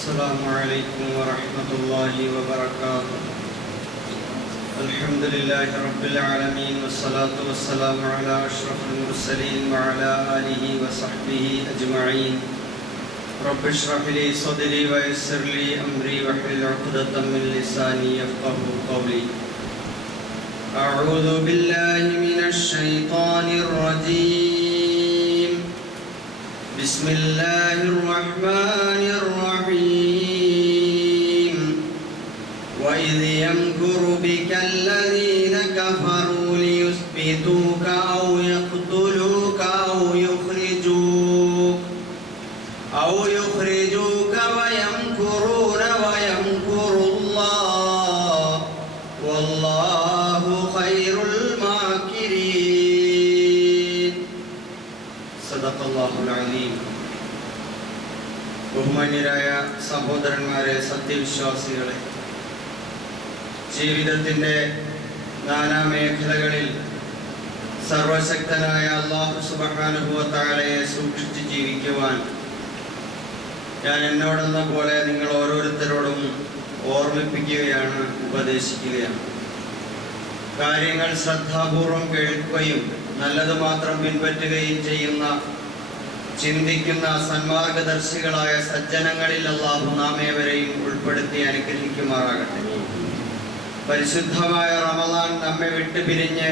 السلام عليكم ورحمة الله وبركاته. الحمد لله رب العالمين والصلاة والسلام على أشرف المرسلين وعلى آله وصحبه أجمعين. رب اشرح لي صدري ويسر لي أمري واحلل عقدة من لساني يفقهوا قولي. أعوذ بالله من الشيطان الرجيم. بسم الله الرحمن الرحيم. وإذ يمكر بك الذين كفروا ليثبتوك أو يقتلوك أو يخرجوك ويمكرون ويمكر الله والله خير الماكرين. صدق الله العظيم. ബഹുമാന്യരായ സഹോദരന്മാരെ, സത്യവിശ്വാസികളെ, ജീവിതത്തിൻ്റെ നാനാമേഖലകളിൽ സർവശക്തനായ അല്ലാഹു സുബ്ഹാനഹു വ തആലയെ സൂക്ഷിച്ച് ജീവിക്കുവാൻ ഞാൻ എന്നോടെന്ന പോലെ നിങ്ങൾ ഓരോരുത്തരോടും ഓർമ്മിപ്പിക്കുകയാണ്, ഉപദേശിക്കുകയാണ്. കാര്യങ്ങൾ ശ്രദ്ധാപൂർവം കേൾക്കുകയും നല്ലത് മാത്രം പിൻപറ്റുകയും ചെയ്യുന്ന, ചിന്തിക്കുന്ന സന്മാർഗദർശികളായ സജ്ജനങ്ങളിൽ അല്ലാഹു നാമേവരെയും ഉൾപ്പെടുത്തി അനുഗ്രഹിക്കുമാറാകട്ടെ. പരിശുദ്ധമായ റമദാൻ നമ്മെ വിട്ടുപിരിഞ്ഞ്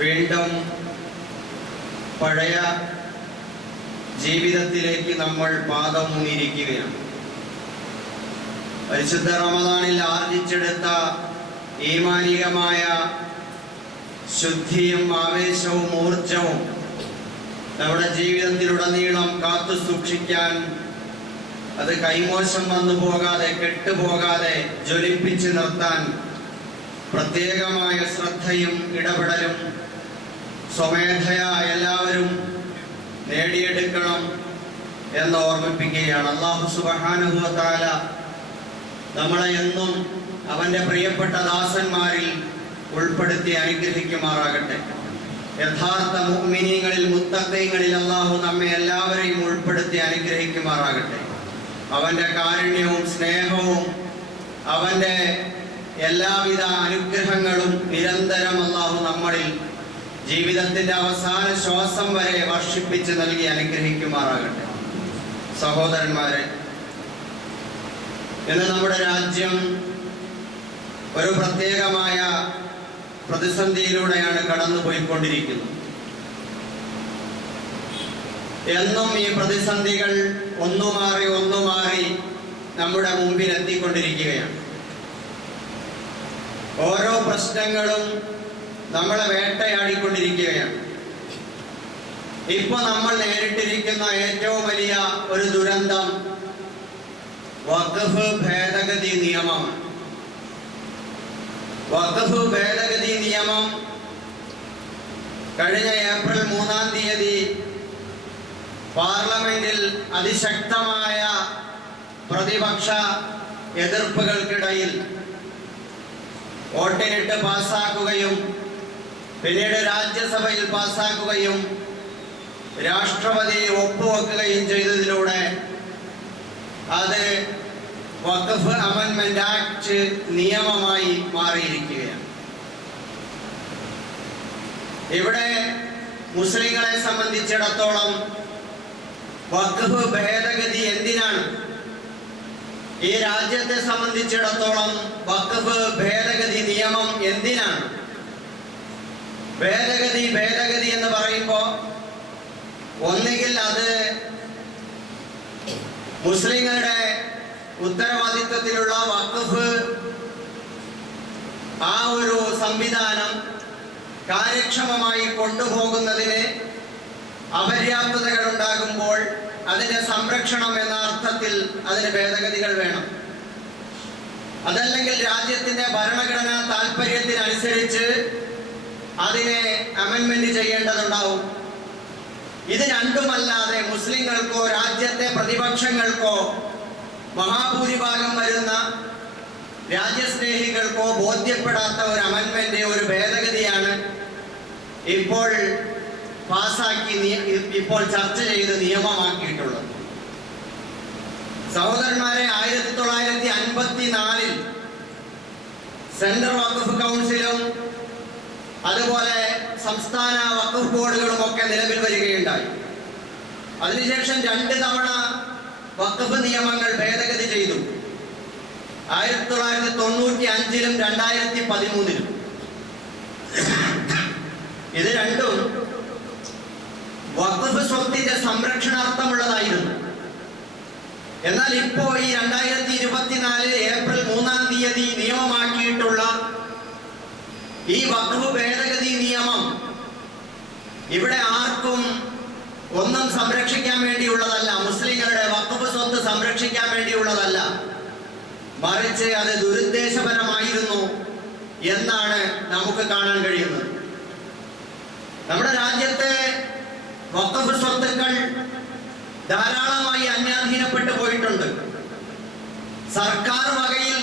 വീണ്ടും പഴയ ജീവിതത്തിലേക്ക് നമ്മൾ പാദമൂന്നിയിരിക്കുകയാണ്. പരിശുദ്ധ റമദാനിൽ ആർജിച്ചെടുത്ത ഈമാനികമായ ശുദ്ധിയും ആവേശവും ഊർജവും നമ്മുടെ ജീവിതത്തിലുടനീളം കാത്തു സൂക്ഷിക്കാൻ, അത് കൈമോശം വന്നു പോകാതെ, കെട്ടുപോകാതെ ജ്വലിപ്പിച്ച് നിർത്താൻ പ്രത്യേകമായ ശ്രദ്ധയും ഇടപെടലും സ്വമേധയാ എല്ലാവരും നേടിയെടുക്കണം എന്ന് ഓർമ്മിപ്പിക്കുകയാണ്. അല്ലാഹു സുബ്ഹാനഹു വ തആല നമ്മളെ എന്നും അവൻ്റെ പ്രിയപ്പെട്ട ദാസന്മാരിൽ ഉൾപ്പെടുത്തി അനുഗ്രഹിക്കുമാറാകട്ടെ. യഥാർത്ഥ മുഅ്മിനീങ്ങളിൽ, മുത്തഖീങ്ങളിൽ അല്ലാഹു നമ്മെ എല്ലാവരെയും ഉൾപ്പെടുത്തി അനുഗ്രഹിക്കുമാറാകട്ടെ. അവൻ്റെ കാരുണ്യവും സ്നേഹവും അവൻ്റെ എല്ലാവിധ അനുഗ്രഹങ്ങളും നിരന്തരം അല്ലാഹു നമ്മളിൽ ജീവിതത്തിൻ്റെ അവസാന ശ്വാസം വരെ വർഷിപ്പിച്ച് നൽകി അനുഗ്രഹിക്കുമാറാകട്ടെ. സഹോദരന്മാരെ, ഇന്ന് നമ്മുടെ രാജ്യം ഒരു പ്രത്യേകമായ പ്രതിസന്ധിയിലൂടെയാണ് കടന്നുപോയിക്കൊണ്ടിരിക്കുന്നത്. എന്നും ഈ പ്രതിസന്ധികൾ ഒന്നുമാറി നമ്മുടെ മുമ്പിൽ എത്തിക്കൊണ്ടിരിക്കുകയാണ്. ഓരോ പ്രശ്നങ്ങളും നമ്മളെ വേട്ടയാടിക്കൊണ്ടിരിക്കുകയാണ്. ഇപ്പൊ നമ്മൾ നേരിട്ടിരിക്കുന്ന ഏറ്റവും വലിയ ഒരു ദുരന്തം വഖഫ് ഭേദഗതി നിയമമാണ്. വഖഫ് ഭേദഗതി നിയമം കഴിഞ്ഞ ഏപ്രിൽ 3-ാം തീയതി പാർലമെന്റിൽ അതിശക്തമായ പ്രതിപക്ഷ എതിർപ്പുകൾക്കിടയിൽ വോട്ടിനിട്ട് പാസ്സാക്കുകയും പിന്നീട് രാജ്യസഭയിൽ പാസ്സാക്കുകയും രാഷ്ട്രപതി ഒപ്പുവെക്കുകയും ചെയ്തതിലൂടെ അത് വഖഫ് അമെൻമെന്റ് ആക്ട് നിയമമായി മാറിയിരിക്കുകയാണ്. ഇവിടെ മുസ്ലിങ്ങളെ സംബന്ധിച്ചിടത്തോളം വഖഫ് ഭേദഗതി എന്തിനാണ്? ഈ രാജ്യത്തെ സംബന്ധിച്ചിടത്തോളം വഖഫ് ഭേദഗതി നിയമം എന്തിനാണ്? ഭേദഗതി എന്ന് പറയുമ്പോൾ ഒന്നുകിൽ അത് മുസ്ലിങ്ങളുടെ ഉത്തരവാദിത്വത്തിലുള്ള വഖഫ് ആ ഒരു സംവിധാനം കാര്യക്ഷമമായി കൊണ്ടുപോകുന്നതിന് അപര്യാപ്തതകൾ ഉണ്ടാകുമ്പോൾ അതിന്റെ സംരക്ഷണം എന്ന അർത്ഥത്തിൽ അതിന് ഭേദഗതികൾ വേണം. അതല്ലെങ്കിൽ രാജ്യത്തിന്റെ ഭരണഘടനാ താല്പര്യത്തിനനുസരിച്ച് അതിനെ അമെൻമെന്റ് ചെയ്യേണ്ടതുണ്ടാവും. ഇത് രണ്ടുമല്ലാതെ മുസ്ലിങ്ങൾക്കോ രാജ്യത്തെ പ്രതിപക്ഷങ്ങൾക്കോ മഹാഭൂരിഭാഗം വരുന്ന രാജ്യസ്നേഹികൾക്കോ ബോധ്യപ്പെടാത്ത ഒരു അമെൻമെന്റ്, ഒരു ഭേദഗതിയാണ് ഇപ്പോൾ പാസാക്കി ഇപ്പോൾ ചർച്ച ചെയ്ത് നിയമമാക്കിയിട്ടുള്ളത്. സഹോദരന്മാരെ, 1954 സെൻട്രൽ വഖഫ് കൗൺസിലും അതുപോലെ സംസ്ഥാന വഖഫ് ബോർഡുകളും ഒക്കെ നിലവിൽ വരികയുണ്ടായി. അതിനുശേഷം 2 തവണ വഖഫ് നിയമങ്ങൾ ഭേദഗതി ചെയ്തു. 1995-ലും 2013-ലും. ഇത് രണ്ടും വഖഫ് സ്വത്തിന്റെ സംരക്ഷണാർത്ഥമുള്ളതായിരുന്നു. എന്നാൽ ഇപ്പോ ഈ 2024 ഏപ്രിൽ 3-ാം തീയതി നിയമമാക്കിയിട്ടുള്ള ഈ വഖഫ് ഭേദഗതി നിയമം ഇവിടെ ആർക്കും ഒന്നും സംരക്ഷിക്കാൻ വേണ്ടിയുള്ളതല്ല, മുസ്ലിങ്ങളുടെ വഖഫ് സ്വത്ത് സംരക്ഷിക്കാൻ വേണ്ടിയുള്ളതല്ല, മറിച്ച് അത് ദുരുദ്ദേശപരമായിരുന്നു എന്നാണ് നമുക്ക് കാണാൻ കഴിയുന്നത്. നമ്മുടെ രാജ്യത്തെ വഖഫ് സ്വത്തുക്കൾ ധാരാളമായി അന്യാധീനപ്പെട്ടു പോയിട്ടുണ്ട്. സർക്കാർ വകയിൽ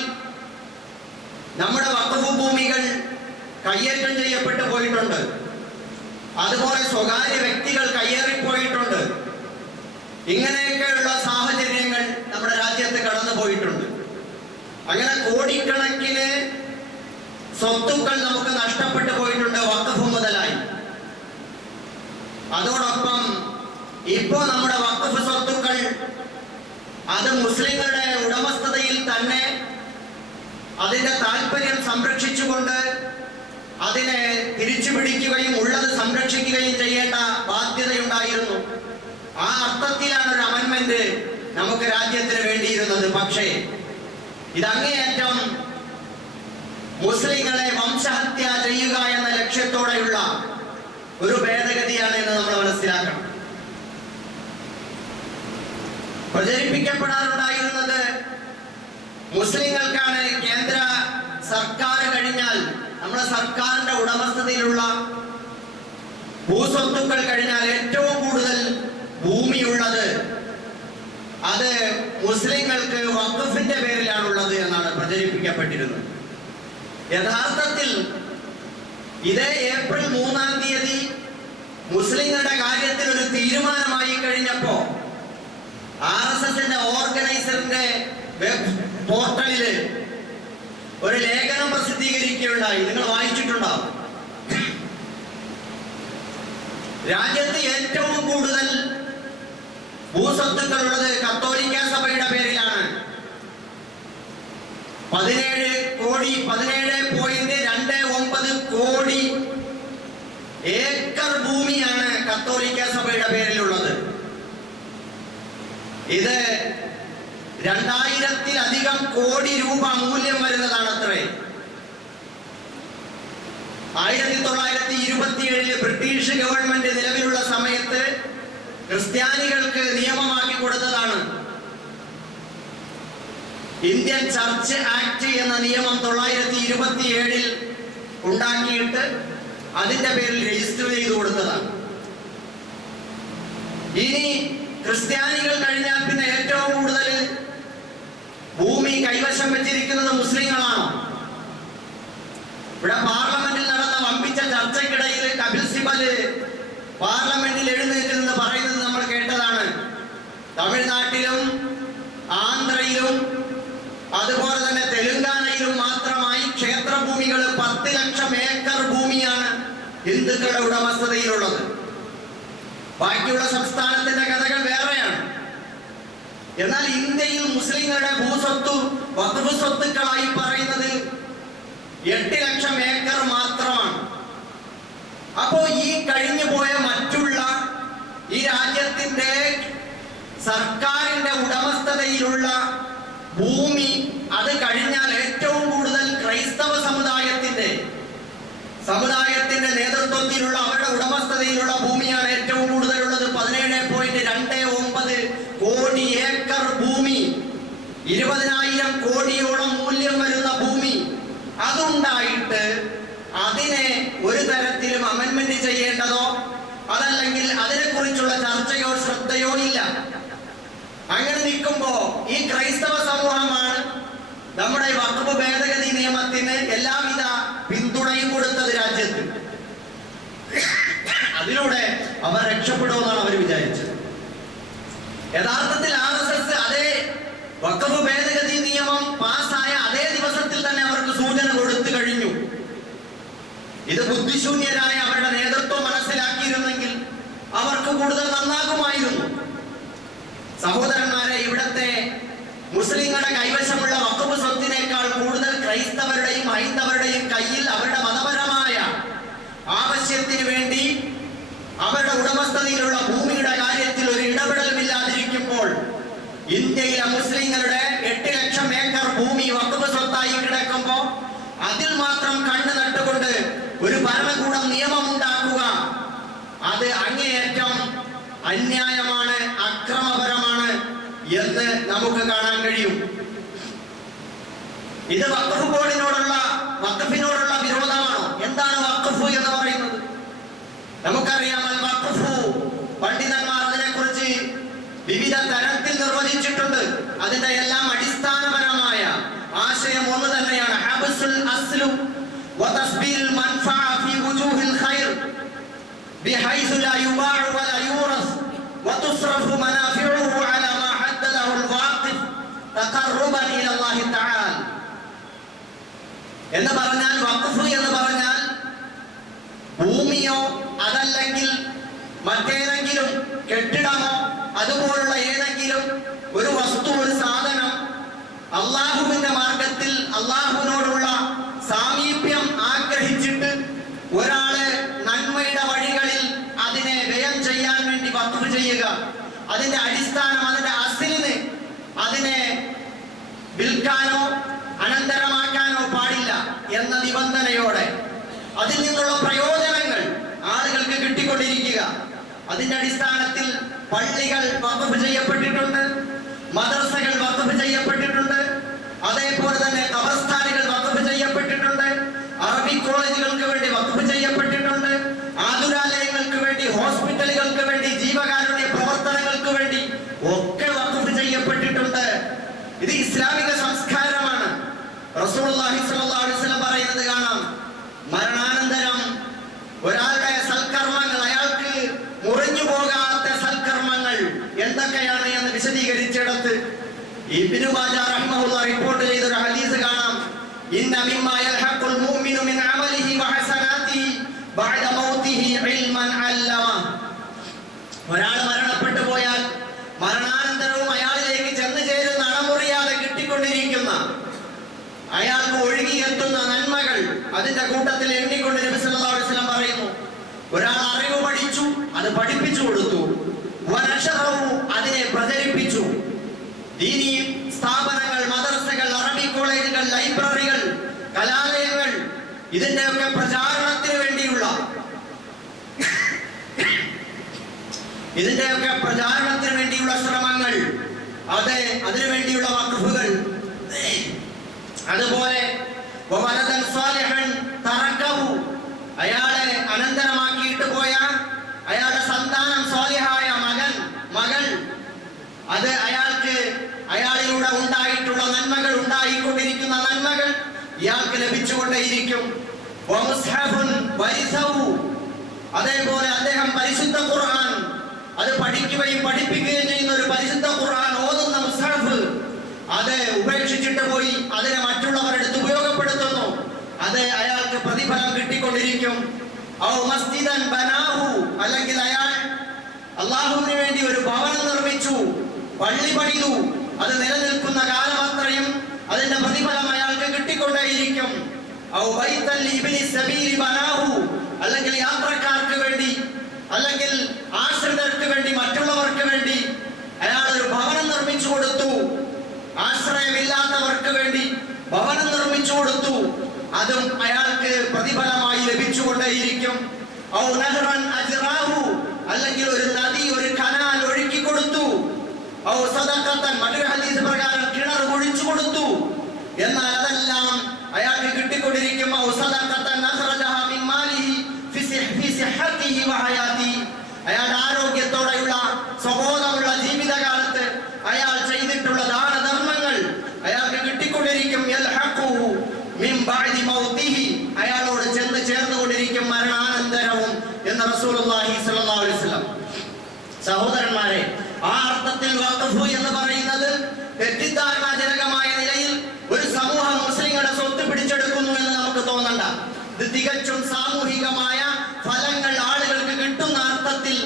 നമ്മുടെ വഖഫ് ഭൂമികൾ കയ്യേറ്റം ചെയ്യപ്പെട്ടു പോയിട്ടുണ്ട്. അതുപോലെ സ്വകാര്യ വ്യക്തികൾ കയ്യേറിപ്പോയിട്ടുണ്ട്. ഇങ്ങനെയൊക്കെയുള്ള സാഹചര്യങ്ങൾ നമ്മുടെ രാജ്യത്ത് കടന്നു പോയിട്ടുണ്ട്. അങ്ങനെ കോടിക്കണക്കിന് സ്വത്തുക്കൾ നമുക്ക് നഷ്ടപ്പെട്ടു പോയിട്ടുണ്ട് വഖഫ് മുതലായി. അതോടൊപ്പം ഇപ്പോ നമ്മുടെ വഖഫ് സ്വത്തുക്കൾ അത് മുസ്ലിങ്ങളുടെ ഉടമസ്ഥതയിൽ തന്നെ അതിന്റെ താല്പര്യം സംരക്ഷിച്ചുകൊണ്ട് അതിനെ തിരിച്ചു പിടിക്കുകയും ഉള്ളത് സംരക്ഷിക്കുകയും ചെയ്യേണ്ട ബാധ്യതയുണ്ടായിരുന്നു. ആ അർത്ഥത്തിലാണ് ഒരു അമെൻമെന്റ് നമുക്ക് രാജ്യത്തിന് വേണ്ടിയിരുന്നത്. പക്ഷേ ഇതങ്ങേയറ്റം മുസ്ലിങ്ങളെ വംശഹത്യ ചെയ്യുക എന്ന ലക്ഷ്യത്തോടെയുള്ള ഒരു ഭേദഗതിയാണ് എന്ന് നമ്മൾ മനസ്സിലാക്കണം. പ്രചരിപ്പിക്കപ്പെടാറുണ്ടായിരുന്നത് മുസ്ലിങ്ങൾക്കാണ് കേന്ദ്ര സർക്കാർ കഴിഞ്ഞാൽ, നമ്മുടെ സർക്കാരിന്റെ ഉടമസ്ഥതയിലുള്ള ഭൂസ്വത്തുക്കൾ കഴിഞ്ഞാൽ ഏറ്റവും കൂടുതൽ ഭൂമിയുള്ളത് അത് മുസ്ലിങ്ങൾക്ക് വഖഫിന്റെ പേരിലാണുള്ളത് എന്നാണ് പ്രചരിപ്പിക്കപ്പെട്ടിരുന്നത്. യഥാർത്ഥത്തിൽ ഇതേ ഏപ്രിൽ 3-ാം തീയതി മുസ്ലിങ്ങളുടെ കാര്യത്തിൽ ഒരു തീരുമാനമായി കഴിഞ്ഞപ്പോ RSSന്റെ ഓർഗനൈസറിന്റെ വെബ് പോർട്ടലില് ഒരു ലേഖനം പ്രസിദ്ധീകരിക്കുകയുണ്ടായി. നിങ്ങൾ വായിച്ചിട്ടുണ്ടാവും. രാജ്യത്ത് ഏറ്റവും കൂടുതൽ ഭൂസ്വത്തുക്കളുള്ളത് കത്തോലിക്ക സഭയുടെ പേരിലാണ്. 17.29 കോടി ഏക്കർ ഭൂമിയാണ് കത്തോലിക്ക സഭയുടെ പേരിലുള്ളത്. ഇത് 2000-ത്തിലധികം കോടി രൂപ മൂല്യം വരുന്നതാണ് അത്രേ. 1927 ബ്രിട്ടീഷ് ഗവൺമെന്റ് നിലവിലുള്ള സമയത്ത് ക്രിസ്ത്യാനികൾക്ക് നിയമമാക്കി കൊടുത്തതാണ്. ഇന്ത്യൻ ചർച്ച് ആക്ട് എന്ന നിയമം 1927 ഉണ്ടാക്കിയിട്ട് അതിന്റെ പേരിൽ രജിസ്റ്റർ ചെയ്തു കൊടുത്തതാണ്. ഇനി ക്രിസ്ത്യാനികൾ കഴിഞ്ഞാൽ പിന്നെ ഏറ്റവും കൂടുതൽ ഭൂമി കൈവശം വെച്ചിരിക്കുന്നത് മുസ്ലിങ്ങളാണ്. ഇവിടെ പാർലമെന്റിൽ നടന്ന വമ്പിച്ച ചർച്ചയ്ക്കിടയിൽ കപിൽ സിബല് പാർലമെന്റിൽ എഴുന്നേറ്റ് നിന്ന് പറയുന്നത് നമ്മൾ കേട്ടതാണ്. തമിഴ്നാട്ടിലും ആന്ധ്രയിലും അതുപോലെ തന്നെ തെലുങ്കാനയിലും മാത്രമായി ക്ഷേത്രഭൂമികൾ 10 ലക്ഷം ഏക്കർ ഭൂമിയാണ് ഹിന്ദുക്കളുടെ ഉടമസ്ഥതയിലുള്ളത്. ബാക്കിയുള്ള സംസ്ഥാനത്തിന്റെ കഥകൾ വേറെയാണ്. എന്നാൽ ഇന്ത്യയിൽ മുസ്ലിങ്ങളുടെ ഭൂസ്വത്ത് വഖഫ് സ്വത്തുക്കളായി പറയുന്നത് 8 ലക്ഷം ഏക്കർ മാത്രമാണ്. അപ്പോ ഈ കഴിഞ്ഞു പോയ മറ്റുള്ള ഈ രാജ്യത്തിന്റെ സർക്കാരിന്റെ ഉടമസ്ഥതയിലുള്ള ഭൂമി അത് കഴിഞ്ഞാൽ ഏറ്റവും കൂടുതൽ ക്രൈസ്തവ സമുദായത്തിന്റെ നേതൃത്വത്തിലുള്ള അവരുടെ ഉടമസ്ഥതയിലുള്ള ഭൂമിയാണ് ഏറ്റവും കൂടുതലുള്ളത്. 17.29 കോടി ഏക്കർ ഭൂമി, 20,000 കോടിയോളം മൂല്യം വരുന്ന ഭൂമി. അതുണ്ടായിട്ട് അതിനെ ഒരു തരത്തിലും അമെൻമെന്റ് ചെയ്യേണ്ടതോ അതല്ലെങ്കിൽ അതിനെക്കുറിച്ചുള്ള ചർച്ചയോ ശ്രദ്ധയോ ഇല്ല. അങ്ങനെ നിൽക്കുമ്പോ ഈ ക്രൈസ്തവ സമൂഹമാണ് നമ്മുടെ വഖഫ് ഭേദഗതി നിയമത്തിന് എല്ലാവിധ പിന്തുണയും കൊടുത്തത് രാജ്യത്ത്. അതിലൂടെ അവർ രക്ഷപ്പെടുമെന്നാണ് അവർ വിചാരിച്ചത്. യഥാർത്ഥത്തിൽ RSS അതേ വഖഫ് ഭേദഗതി നിയമം പാസ്സായ അതേ ദിവസത്തിൽ തന്നെ അവർക്ക് സൂചന കൊടുത്തു കഴിഞ്ഞു. ഇത് ബുദ്ധിശൂന്യരായ അവരുടെ നേതൃത്വം മനസ്സിലാക്കിയിരുന്നെങ്കിൽ അവർക്ക് കൂടുതൽ നന്നാകുമായിരുന്നു. സഹോദരന്മാരെ, ഇവിടത്തെ മുസ്ലിങ്ങളുടെ കൈവശമുള്ള വഖഫ് സ്വത്തിനേക്കാൾ കൂടുതൽ ക്രൈസ്തവരുടെയും ഹൈന്ദവരുടെയും കയ്യിൽ അവരുടെ മതപരമായ ആവശ്യത്തിന് വേണ്ടി അവരുടെ ഉടമസ്ഥതയിലുള്ള ഭൂമിയുടെ കാര്യത്തിൽ ഒരു ഇടപെടലുമില്ലാതിരിക്കുമ്പോൾ ഇന്ത്യയിലെ മുസ്ലിങ്ങളുടെ 8 ലക്ഷം ഏക്കർ ഭൂമി വഖഫ് സ്വത്തായി കിടക്കുമ്പോൾ അതിൽ മാത്രം കണ്ണു നട്ടുകൊണ്ട് ഒരു ഭരണകൂടം നിയമമുണ്ടാക്കുക, അത് അങ്ങേയറ്റം അന്യായമാണ്, അക്രമപരമാണ് എന്ന് നമുക്ക് കാണാൻ കഴിയും. ഇത് വഖഫ് ബോർഡിനോടുള്ള വഖഫിനോടുള്ള വിരോധമാണോ? എന്താണ് വഖഫ് എന്ന് പറയുന്നത്? നമുക്കറിയാം, വഖഫ് പണ്ഡിതന്മാർ അതിനെക്കുറിച്ച് വിവിധ തരത്തിൽ നിർവചിച്ചിട്ടുണ്ട്. അതിന്റെ എല്ലാം അടിസ്ഥാനപരമായ ആശയം ഒന്ന് തന്നെയാണ്. ഹബ്സുൽ അസ്ലു വതസ്ബീൽ മൻഫഅ ഫീ വുജൂഹിൽ ഖൈർ ബിഹൈസു ലാ യുബാഉ വലാ യൂറസ് വതുസ്റഫു മനാഫിഉഹു അലാ മാ ഹദ്ദദഹു അൽ-വാഖിഫ് തഖർറുബൻ ഇല അല്ലാഹി തആല. എന്ന് പറഞ്ഞാൽ വഖഫ് എന്ന് പറഞ്ഞാൽ ഭൂമിയോ അതല്ലെങ്കിൽ മറ്റേതെങ്കിലും കെട്ടിടമോ അതുപോലുള്ള ഏതെങ്കിലും ഒരു വസ്തു, ഒരു സാധനം അള്ളാഹുവിന്റെ മാർഗത്തിൽ അള്ളാഹുവിനോടുള്ള സാമീപ്യം ആഗ്രഹിച്ചിട്ട് ഒരാള് നന്മയുടെ വഴികളിൽ അതിനെ വ്യയം ചെയ്യാൻ വേണ്ടി വഖഫ് ചെയ്യുക. അതിന്റെ അടിസ്ഥാനം, അതിന്റെ അസ്ലിന് അതിനെ വിൽക്കാനോ അനന്തരമാക്കാനോ പാടില്ല എന്ന നിബന്ധനയോടെ അതിൽ നിന്നുള്ള പ്രയോജനങ്ങൾ ആളുകൾക്ക് കിട്ടിക്കൊണ്ടിരിക്കുക. അതിന്റെ അടിസ്ഥാനത്തിൽ പള്ളികൾ വഖഫ് ചെയ്യപ്പെട്ടിട്ടുണ്ട്, മദ്രസകൾ വഖഫ് ചെയ്യപ്പെട്ടിട്ടുണ്ട്, അതേപോലെ തന്നെ ഖബർസ്ഥാനുകൾ വഖഫ് ചെയ്യപ്പെട്ടിട്ടുണ്ട്, അറബിക് കോളേജുകൾക്ക് വേണ്ടി വഖഫ് ചെയ്യപ്പെട്ടിട്ടുണ്ട്, ആതുരാലയങ്ങൾക്ക് വേണ്ടി, ഹോസ്പിറ്റലുകൾക്ക് വേണ്ടി, ജീവകാരുണ്യ പ്രവർത്തനങ്ങൾക്ക് വേണ്ടി ഒക്കെ വഖഫ് ചെയ്യപ്പെട്ടിട്ടുണ്ട്. ഇത് ഇസ്ലാമിക സംസ്കാരമാണ്. റസൂലുള്ളാഹി സ്വല്ലല്ലാഹു അലൈഹി വസല്ലം പറയുന്നത് കാണാം, മരണാനന്തരം ഒരാളുടെ സൽക്കർമ്മങ്ങൾ, അയാൾക്ക് മുറിഞ്ഞു പോകാത്ത സൽക്കർമ്മങ്ങൾ എന്തൊക്കെയാണ് എന്ന് വിശദീകരിച്ചിടത്ത് ഇബ്നു മാജാ റഹിമഹുല്ലാഹ് റിപ്പോർട്ട് ചെയ്ത ഒരു ഹദീസ് കാണാം. ഇന്ന മിമ്മാ യൽഹഖുൽ മുഅ്മിനു മിൻ അമലിഹി വഹസനാതിഹി ബഅദ മൗതിഹി ഇൽമൻ അല്ലമ. ഒരാൾ മരണപ്പെട്ടു പോയാൽ മരണാനന്തരവും അയാളിലേക്ക് ചെന്നു ചേരുന്ന അണമുറിയാതെ കിട്ടിക്കൊണ്ടിരിക്കുന്ന, അയാൾക്ക് ഒഴുകിയെത്തുന്ന നന്മകൾ അതിന്റെ കൂട്ടത്തിൽ എണ്ണിക്കൊണ്ട് നബി സല്ലല്ലാഹു അലൈഹി വസല്ലം പറയുന്നു, ഒരാൾ അറിവ് പഠിച്ചു, അത് പഠിപ്പിച്ചു കൊടുത്തു, വനശറഹു അതിനെ പ്രചരിപ്പിച്ചു. ദീനീ സ്ഥാപനങ്ങൾ, മദ്രസകൾ, അറബിക് കോളേജുകൾ, ലൈബ്രറികൾ, കലാലയങ്ങൾ, ഇതിന്റെയൊക്കെ പ്രചാരണത്തിന് വേണ്ടിയുള്ള ശ്രമങ്ങൾ, അതിനു വേണ്ടിയുള്ള വഖഫുകൾ, അതുപോലെ വവലദൻ സാലിഹൻ തറക്കഹു അയാളെ അനന്തരമാക്കിയിട്ട് പോയ അയാളുടെ സന്താനം, സ്വാലിഹായ മകൾ, അത് അയാളിലൂടെ ഉണ്ടായിട്ടുള്ള നന്മകൾ, ഉണ്ടായിക്കൊണ്ടിരിക്കുന്ന നന്മകൾ ഇയാൾക്ക് ലഭിച്ചുകൊണ്ടേയിരിക്കും. വമുസ്ഹഫുൻ വരിസഹു അതേപോലെ അദ്ദേഹം പരിശുദ്ധ ഖുർആൻ അത് പഠിക്കുകയും പഠിപ്പിക്കുകയും ചെയ്യുന്ന ഒരു പരിശുദ്ധ ഖുർആൻ ഓതുന്ന മുസ്ഹഫ് അത് ഉപേക്ഷിച്ചിട്ട് പോയി അതിനെ മറ്റുള്ളവരെടുത്ത് ഉപയോഗപ്പെടുത്തുന്നു, അത് അയാൾക്ക് പ്രതിഫലം കിട്ടിക്കൊണ്ടിരിക്കും. ഔ മസ്ജിദൻ ബനാഹു അല്ലെങ്കിൽ അയാൾ അല്ലാഹുവിന് വേണ്ടി ഒരു ഭവനം നിർമ്മിച്ചു, പള്ളി പണിതു, അത് നിലനിൽക്കുന്ന കാലം അത്രയും അതിന്റെ പ്രതിഫലം അയാൾക്ക് കിട്ടിക്കൊണ്ടേയിരിക്കും. ഔ ബൈതൽ ഇബ്നി സബീൽ ബനാഹു അല്ലെങ്കിൽ യാത്രക്കാർക്ക് വേണ്ടി അല്ലെങ്കിൽ ആശ്രിതർക്ക് വേണ്ടി, മറ്റുള്ളവർക്ക് വേണ്ടി അയാൾ ഒരു ഭവനം നിർമ്മിച്ചു കൊടുത്തു, ആശ്രയമില്ലാത്തവർക്ക് വേണ്ടി ഭവനം നിർമ്മിച്ചു കൊടുത്തു, അതും അയാൾക്ക് പ്രതിഫലമായി ലഭിച്ചുകൊണ്ടേയിരിക്കും. ഔ നഹ്റൻ അജ്റാഹു അല്ലെങ്കിൽ ഒരു നദി, ഒരു കനാൽ ഒഴുക്കി കൊടുത്തു. ഔ സദഖത്തൻ മറ്റൊരു ഹദീസ് പ്രകാരം കിണർ ഒഴിച്ചു കൊടുത്തു. എന്നാൽ അതെല്ലാം അയാൾക്ക് കിട്ടിക്കൊണ്ടിരിക്കും. ഔ സദഖത്തൻ അഖ്റജഹ മിൻ മാലിഹി ഫി സിഹ്ഹതിഹി വഹയാതിഹി അയാളുടെ ആരോഗ്യത്തോടെയുള്ള സ്വബോധമുള്ള ജീവിതകാലത്ത് അയാൾ ചെയ്തിട്ടുള്ള ദാനധർമ്മങ്ങൾ അയാൾക്ക് കിട്ടിക്കൊണ്ടിരിക്കും. യൽഹഖുഹു മിൻ ബഅദി മൗതിഹി അയാളോട് ചെന്ന് ചേർന്നുകൊണ്ടിരിക്കും മരണാനന്തരവും എന്ന് റസൂലുള്ളാഹി സ്വല്ലല്ലാഹു അലൈഹി വസല്ലം. സഹോദരന്മാരെ, ആ അർത്ഥത്തിൽ വഖഫ് എന്ന് പറയുന്നത് തെറ്റിദ്ധാരണാജനകമായ നിലയിൽ ഒരു സമൂഹം മുസ്ലിങ്ങളുടെ സ്വത്ത് പിടിച്ചെടുക്കുന്നു എന്ന് നമുക്ക് തോന്നണ്ട. ഇത് തികച്ചും സാമൂഹികമായ ഫലങ്ങൾ ആളുകൾക്ക് കിട്ടുന്ന അർത്ഥത്തിൽ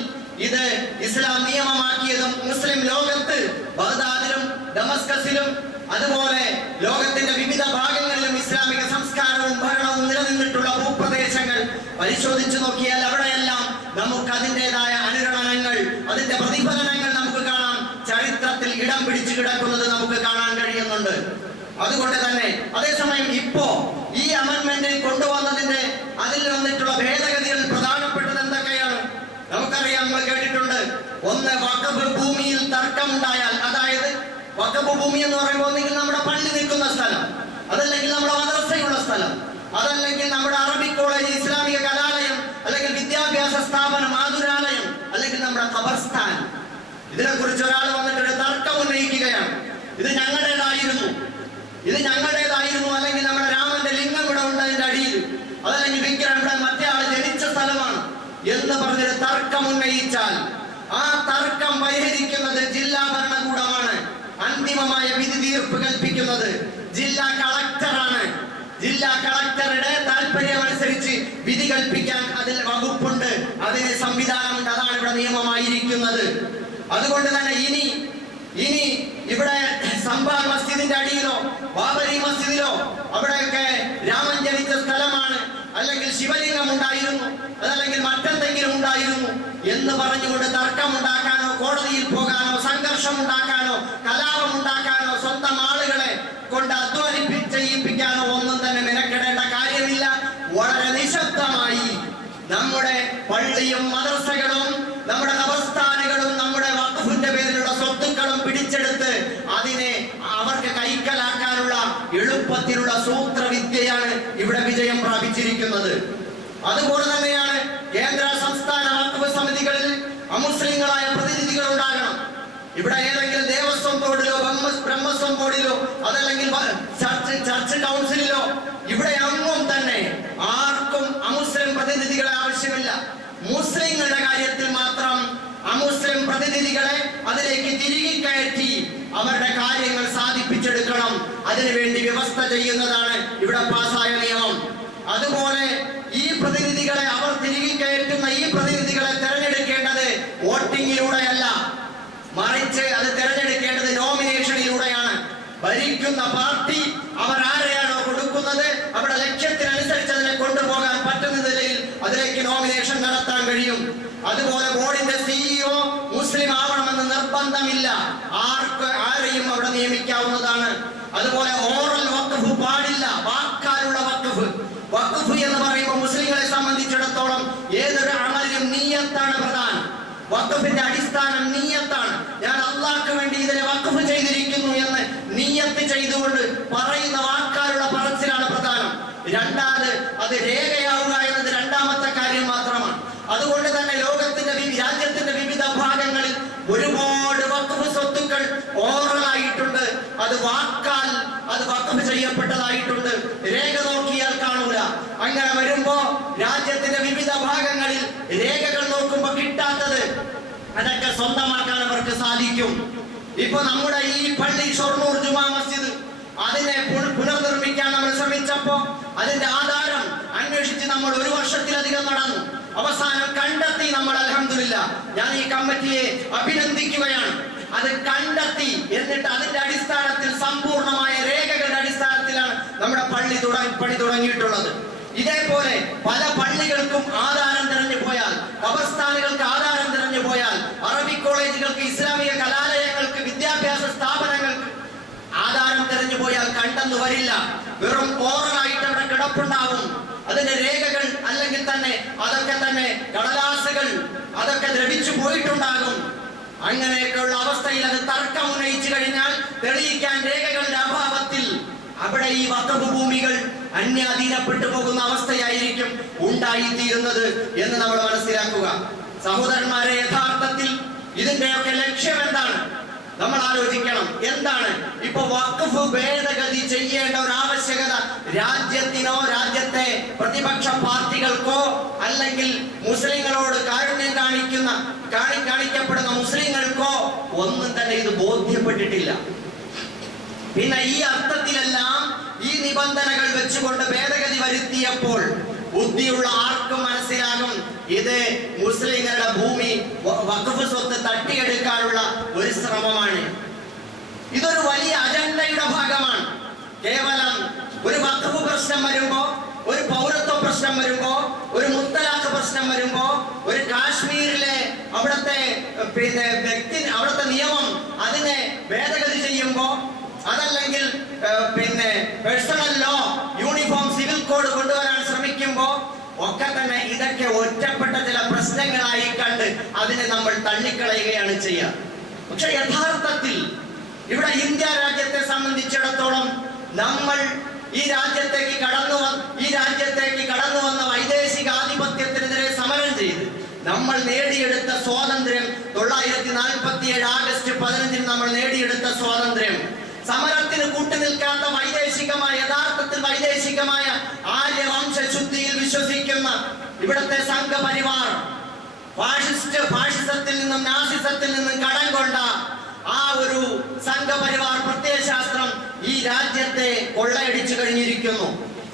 ഇത് ഇസ്ലാം നിയമമാക്കിയതും മുസ്ലിം ലോകത്ത് ബഗ്ദാദിലും ഡമസ്കസിലും അതുപോലെ ലോകത്തിന്റെ വിവിധ ഭാഗങ്ങളിലും ഇസ്ലാമിക സംസ്കാരവും ഭരണവും നിലനിന്നിട്ടുള്ള ഭൂപ്രദേശങ്ങൾ പരിശോധിച്ചു നോക്കിയാൽ അവിടെയെല്ലാം നമുക്ക് അതിൻ്റെതായ അനുരണനങ്ങൾ, അതിന്റെ പ്രതിഫലനങ്ങൾ നമുക്ക് കാണാം. ചരിത്രത്തിൽ ഇടം പിടിച്ചു കിടക്കുന്നത് നമുക്ക് കാണാൻ കഴിയുന്നുണ്ട്. അതുകൊണ്ട് തന്നെ അതേസമയം ഇപ്പോ ഈ അമെൻമെന്റ് കൊണ്ടുവന്നതിന്റെ അതിൽ വന്നിട്ടുള്ള ഭേദഗതികൾ പ്രധാനപ്പെട്ടത് എന്തൊക്കെയാണ് നമുക്കറിയാം, നമ്മൾ കേട്ടിട്ടുണ്ട്. ഒന്ന്, വഖഫ് ഭൂമിയിൽ തർക്കമുണ്ടായാൽ, അതായത് വഖഫ് ഭൂമി എന്ന് പറയുമ്പോൾ ഒന്നെങ്കിൽ നമ്മുടെ പള്ളി നിൽക്കുന്ന സ്ഥലം, അതല്ലെങ്കിൽ നമ്മുടെ മദ്രസയുള്ള സ്ഥലം, അതല്ലെങ്കിൽ നമ്മുടെ അറബിക് കോളേജ്, ഇസ്ലാമിക കലാലയം, അല്ലെങ്കിൽ വിദ്യാഭ്യാസ സ്ഥാപനം, ആതുരാലയം, അല്ലെങ്കിൽ നമ്മുടെ ഖബർസ്ഥാൻ. ഇതിനെക്കുറിച്ച് ഒരാൾ വന്നിട്ട് ഒരു തർക്കം ഉന്നയിക്കുകയാണ്. ഇത് ഞങ്ങളുടേതായിരുന്നു, അല്ലെങ്കിൽ നമ്മുടെ രാമന്റെ ലിംഗം ഇവിടെ ഉണ്ട് അതിന്റെ അടിയിൽ, അതല്ലെങ്കിൽ വിഗ്രഹം ഇവിടെ മറ്റേ ആൾ ജനിച്ച സ്ഥലമാണ് എന്ന് പറഞ്ഞൊരു തർക്കം ഉന്നയിച്ചാൽ ആ തർക്കം പരിഹരിക്കുന്നത് ജില്ലാ ഭരണകൂടമാണ്. അന്തിമമായ വിധി തീർപ്പ് കൽപ്പിക്കുന്നത് ജില്ലാ കളക്ടറാണ്. ജില്ലാ കളക്ടറുടെ താല്പര്യമനുസരിച്ച് വിധി കൽപ്പിക്കാൻ അതിൽ വകുപ്പുണ്ട്, അതിന് സംവിധാനമുണ്ട്. അതാണ് ഇവിടെ നിയമമായിരിക്കുന്നത്. അതുകൊണ്ട് തന്നെ ഇനി ഇവിടെ സംഭാൽ മസ്ജിദിന്റെ അടിയിലോ ബാബരി മസ്ജിദിലോ അവിടെയൊക്കെ രാമൻ ജനിച്ച സ്ഥലമാണ്, അല്ലെങ്കിൽ ശിവലിംഗം ഉണ്ടായിരുന്നു, അതല്ലെങ്കിൽ മറ്റെന്തെങ്കിലും ഉണ്ടായിരുന്നു എന്ന് പറഞ്ഞുകൊണ്ട് തർക്കമുണ്ടാക്കാനോ കോടതിയിൽ പോകാനോ സംഘർഷം ഉണ്ടാക്കാനോ കലാപം ഉണ്ടാക്കാനോ സ്വന്തം ആളുകളെ കൊണ്ട് ചെയ്യിപ്പിക്കാനോ ഒന്നും തന്നെ മെനക്കെടേണ്ട കാര്യമില്ല. വളരെ നിശബ്ദമായി നമ്മുടെ പള്ളിയും മദ്രസകളും നമ്മുടെ ഖബർസ്ഥാനുകളും നമ്മുടെ വഖഫിന്റെ പേരിലുള്ള സ്വത്തുക്കളും പിടിച്ചെടുത്ത് അതിനെ അവർക്ക് കൈക്കലാക്കാനുള്ള എളുപ്പത്തിലുള്ള സൂത്രവിദ്യയാണ് ഇവിടെ വിജയം പ്രാപിച്ചിരിക്കുന്നത്. അതുപോലെ തന്നെയാണ് കേന്ദ്ര സംസ്ഥാന വഖഫ് സമിതികളിൽ അമുസ്ലിങ്ങളായ പ്രതിനിധികൾ ഉണ്ടാകണം. ഇവിടെ ഏതെങ്കിലും ദേവസ്വം ബോർഡിലോ ബ്രഹ്മസ്വം ബോർഡിലോ അതല്ലെങ്കിൽ ചർച്ച് കൗൺസിലിലോ ഇവിടെ അങ്ങും തന്നെ ആർക്കും അമുസ്ലിം പ്രതിനിധികളെ ആവശ്യമില്ല. മുസ്ലിങ്ങളുടെ കാര്യത്തിൽ മാത്രം അമുസ്ലിം പ്രതിനിധികളെ അതിലേക്ക് തിരികെ കയറ്റി അവരുടെ കാര്യങ്ങൾ സാധിപ്പിച്ചെടുക്കണം. അതിനുവേണ്ടി വ്യവസ്ഥ ചെയ്യുന്നതാണ് ഇവിടെ പാസായ നിയമം. അതുപോലെ ഈ പ്രതിനിധികളെ അവർ തിരികെ കയറ്റുന്ന ഈ പ്രതിനിധികളെ തെരഞ്ഞെടുക്കേണ്ടത് വോട്ടിങ്ങിലൂടെയല്ല, മറിച്ച് അത് തെരഞ്ഞെടുക്കേണ്ടത് നോമിനേഷനിലൂടെയാണ്. ഭരിക്കുന്ന പാർട്ടി അവർ ആരെയാണോ കൊടുക്കുന്നത് അവരുടെ ലക്ഷ്യത്തിനനുസരിച്ച് അതിനെ കൊണ്ടുപോകാൻ പറ്റുന്ന നിലയിൽ അതിലേക്ക് നോമിനേഷൻ നടത്താൻ കഴിയും. അതുപോലെ ബോർഡിന്റെ സിഇഒ മുസ്ലിം ആവണമെന്ന് നിർബന്ധമില്ല, ആരെയും അവിടെ നിയമിക്കാവുന്നതാണ്. അതുപോലെ ഓറൽ വഖഫ് പാടില്ല, വാക്കാലുള്ള വഖഫ്. വഖഫ് എന്ന് പറയുമ്പോൾ മുസ്ലിങ്ങളെ സംബന്ധിച്ചിടത്തോളം ഏതൊരു അമലിലും നിയ്യത്താണ് പ്രധാനം. വഖഫിന്റെ അടിസ്ഥാനം നിയ്യത്താണ്. ഞാൻ അല്ലാഹ്ക്ക് വേണ്ടി ഇതിനെ വഖഫ് ചെയ്തിരിക്കുന്നു എന്ന് നിയ്യത്ത് ചെയ്തുകൊണ്ട് പറയുന്ന വാക്കാലുള്ള പറച്ചിലാണ് പ്രധാനം. രണ്ടാമത് അത് രേഖയാവുക എന്നത് രണ്ടാമത്തെ കാര്യം മാത്രമാണ്. അതുകൊണ്ട് തന്നെ രാജ്യത്തിന്റെ വിവിധ ഭാഗങ്ങളിൽ ഒരുപാട് വഖഫ് സ്വത്തുക്കൾ ഓറലായിട്ടുണ്ട്, അത് വാക്കാൽ അത് വഖഫ് ചെയ്യപ്പെട്ടതായിട്ടുണ്ട്, രേഖ നോക്കിയാൽ കാണൂല. അങ്ങനെ വരുമ്പോ രാജ്യത്തിന്റെ വിവിധ ഭാഗങ്ങളിൽ രേഖകൾ നോക്കുമ്പോ കിട്ടാത്തത് അതൊക്കെ സ്വന്തമാക്കാൻ അവർക്ക് സാധിക്കും. ഇപ്പൊ നമ്മുടെ ഈ പള്ളി ഷൊർണൂർ ജുമാ മസ്ജിദ് അതിനെ പുനർനിർമ്മിക്കാൻ നമ്മൾ ശ്രമിച്ചപ്പോ അതിന്റെ ആധാരം അന്വേഷിച്ച് നമ്മൾ 1 വർഷത്തിലധികം നടന്നു. അവസാനം കണ്ടെത്തി നമ്മൾ, അൽഹംദുലില്ലാ. ഞാൻ ഈ കമ്മിറ്റിയെ അഭിനന്ദിക്കുകയാണ്. അത് കണ്ടെത്തി, എന്നിട്ട് അതിന്റെ അടിസ്ഥാനത്തിൽ സമ്പൂർണമായ രേഖകളുടെ അടിസ്ഥാനത്തിലാണ് നമ്മുടെ പണി തുടങ്ങിയിട്ടുള്ളത്. ഇതേപോലെ പല പള്ളികൾക്കും ആധാരം തിരഞ്ഞു പോയാൽ, ഖബർസ്ഥാനുകൾക്ക് ആധാരം തിരഞ്ഞു പോയാൽ, അറബിക് കോളേജുകൾക്ക്, ഇസ്ലാമിക കലാലയങ്ങൾക്ക്, വിദ്യാഭ്യാസ സ്ഥാപനങ്ങൾക്ക് ആധാരം തിരഞ്ഞു പോയാൽ കണ്ടെന്ന് വരില്ല. വെറും ഓറലായിട്ട് അവിടെ കിടപ്പുണ്ടാവും. അതിന്റെ രേഖകൾ അല്ലെങ്കിൽ തന്നെ അതൊക്കെ തന്നെ കടലാസുകൾ അതൊക്കെ ദ്രവിച്ചു പോയിട്ടുണ്ടാകും. അങ്ങനെയൊക്കെയുള്ള അവസ്ഥയിൽ അത് തർക്കം ഉന്നയിച്ചു കഴിഞ്ഞാൽ തെളിയിക്കാൻ രേഖകളുടെ അഭാവത്തിൽ അവിടെ ഈ വഖഫ് ഭൂമികൾ അന്യാധീനപ്പെട്ടു പോകുന്ന അവസ്ഥയായിരിക്കും ഉണ്ടായിത്തീരുന്നത് എന്ന് നമ്മൾ മനസ്സിലാക്കുക. സഹോദരന്മാരെ, യഥാർത്ഥത്തിൽ ഇതിന്റെയൊക്കെ ലക്ഷ്യം എന്താണ് നമ്മൾ ആലോചിക്കണം. എന്താണ് ഇപ്പൊ വഖഫ് ഭേദഗതി ചെയ്യേണ്ട ഒരു ആവശ്യകത രാജ്യത്തിനോ രാജ്യത്തെ പ്രതിപക്ഷ പാർട്ടികൾക്കോ അല്ലെങ്കിൽ മുസ്ലിങ്ങളോട് കാരുണ്യം കാണിക്കപ്പെടുന്ന മുസ്ലിങ്ങൾക്കോ ഒന്നും തന്നെ ഇത് ബോധ്യപ്പെട്ടിട്ടില്ല. പിന്നെ ഈ അർത്ഥത്തിലെല്ലാം ഈ നിബന്ധനകൾ വെച്ചുകൊണ്ട് ഭേദഗതി വരുത്തിയപ്പോൾ ബുദ്ധിയുള്ള ആർക്കും മനസ്സിലാകും ഇത് മുസ്ലിങ്ങളുടെ ഭൂമി വഖഫ് സ്വത്ത് തട്ടിയെടുക്കാനുള്ള ഒരു ശ്രമമാണ്. ഇതൊരു വലിയ അജണ്ടയുടെ ഭാഗമാണ്. കേവലം ഒരു വഖഫ് പ്രശ്നം വരുമ്പോ, ഒരു പൗരത്വ പ്രശ്നം വരുമ്പോ, ഒരു മുത്തലാഖ് പ്രശ്നം വരുമ്പോ, ഒരു കാശ്മീരിലെ അവിടുത്തെ അവിടുത്തെ നിയമം അതിനെ ഭേദഗതി ചെയ്യുമ്പോ, അതല്ലെങ്കിൽ personal law, uniform civil code കൊണ്ടുവരാൻ ശ്രമിക്കുമ്പോ ഒക്കെ തന്നെ ഇതൊക്കെ ഒറ്റപ്പെട്ട ചില പ്രശ്നങ്ങളായി കണ്ട് അതിനെ നമ്മൾ തള്ളിക്കളയുകയാണ് ചെയ്യുക. പക്ഷെ യഥാർത്ഥത്തിൽ ഇവിടെ ഇന്ത്യ രാജ്യത്തെ സംബന്ധിച്ചിടത്തോളം നമ്മൾ ഈ രാജ്യത്തേക്ക് കടന്നു വന്ന വൈദേശിക ആധിപത്യത്തിനെതിരെ സമരം ചെയ്ത് നമ്മൾ നേടിയെടുത്ത സ്വാതന്ത്ര്യം 1947 ആഗസ്റ്റ് 15 നമ്മൾ നേടിയെടുത്ത സ്വാതന്ത്ര്യം, സമരത്തിന് കൂട്ടുനിൽക്കാത്ത യഥാർത്ഥത്തിൽ വൈദേശികമായ ആര്യവംശശുദ്ധിയിൽ വിശ്വസിക്കുന്ന ഇവിടുത്തെ സംഘപരിവാർ ഫാഷിസത്തിൽ നിന്നും നാസിസത്തിൽ നിന്നും കടം കൊണ്ട ആ ഒരു സംഘപരിവാർ പ്രത്യയശാസ്ത്രം ഈ രാജ്യത്തെ കൊള്ളയടിച്ചു കഴിഞ്ഞിരിക്കുന്നു.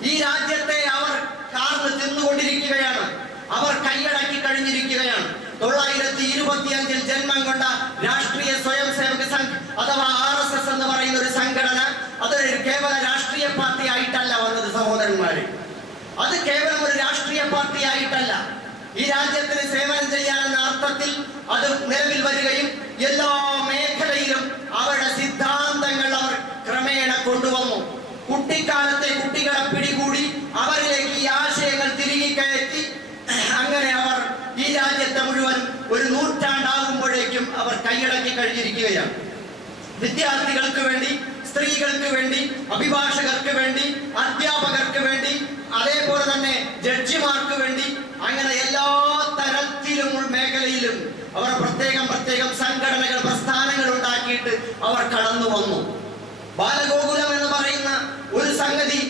ഈ രാജ്യത്തെ അവർ കാർന്ന് തിന്നുകൊണ്ടിരിക്കുകയാണ്, അവർ കൈയടക്കി കഴിഞ്ഞിരിക്കുകയാണ്. 1925 ജന്മം കൊണ്ട രാഷ്ട്രീയ സ്വയം സേവക സംഘ് അഥവാ RSS എന്ന് പറയുന്ന ഒരു സംഘടന, അതൊരു കേവല രാഷ്ട്രീയ പാർട്ടി ആയിട്ടല്ല വന്നത് സഹോദരന്മാരെ. അത് കേവലം ഒരു രാഷ്ട്രീയ പാർട്ടി ആയിട്ടല്ല, ഈ രാജ്യത്തിന് സേവനം ചെയ്യാനെന്ന അർത്ഥത്തിൽ അത് നിലവിൽ വരികയും എല്ലാ മേഖലയിലും അവരുടെ സിദ്ധാന്തങ്ങൾ അവർ ക്രമേണ കൊണ്ടുവന്നു. കുട്ടിക്കാലത്തെ കുട്ടികളെ പിടികൂടി അവരിലേക്ക് ഈ ആശയങ്ങൾ തിരികെ കയറ്റി അങ്ങനെ അവർ ഈ രാജ്യത്തെ മുഴുവൻ ഒരു നൂറ്റാണ്ടാകുമ്പോഴേക്കും അവർ കൈയടക്കി കഴിഞ്ഞിരിക്കുകയാണ്. വിദ്യാർത്ഥികൾക്ക് വേണ്ടി, സ്ത്രീകൾക്ക് വേണ്ടി, അഭിഭാഷകർക്ക് വേണ്ടി, അധ്യാപകർക്ക് വേണ്ടി, അതേപോലെ തന്നെ ജഡ്ജിമാർക്ക് വേണ്ടി, അങ്ങനെ എല്ലാ തരത്തിലും മേഖലയിലും അവർ പ്രത്യേകം സംഘടനകൾ, പ്രസ്ഥാനങ്ങൾ ഉണ്ടാക്കിയിട്ട് അവർ കടന്നു വന്നു. ബാലഗോകുലം എന്ന് പറയുന്ന ഒരു സംഗതി,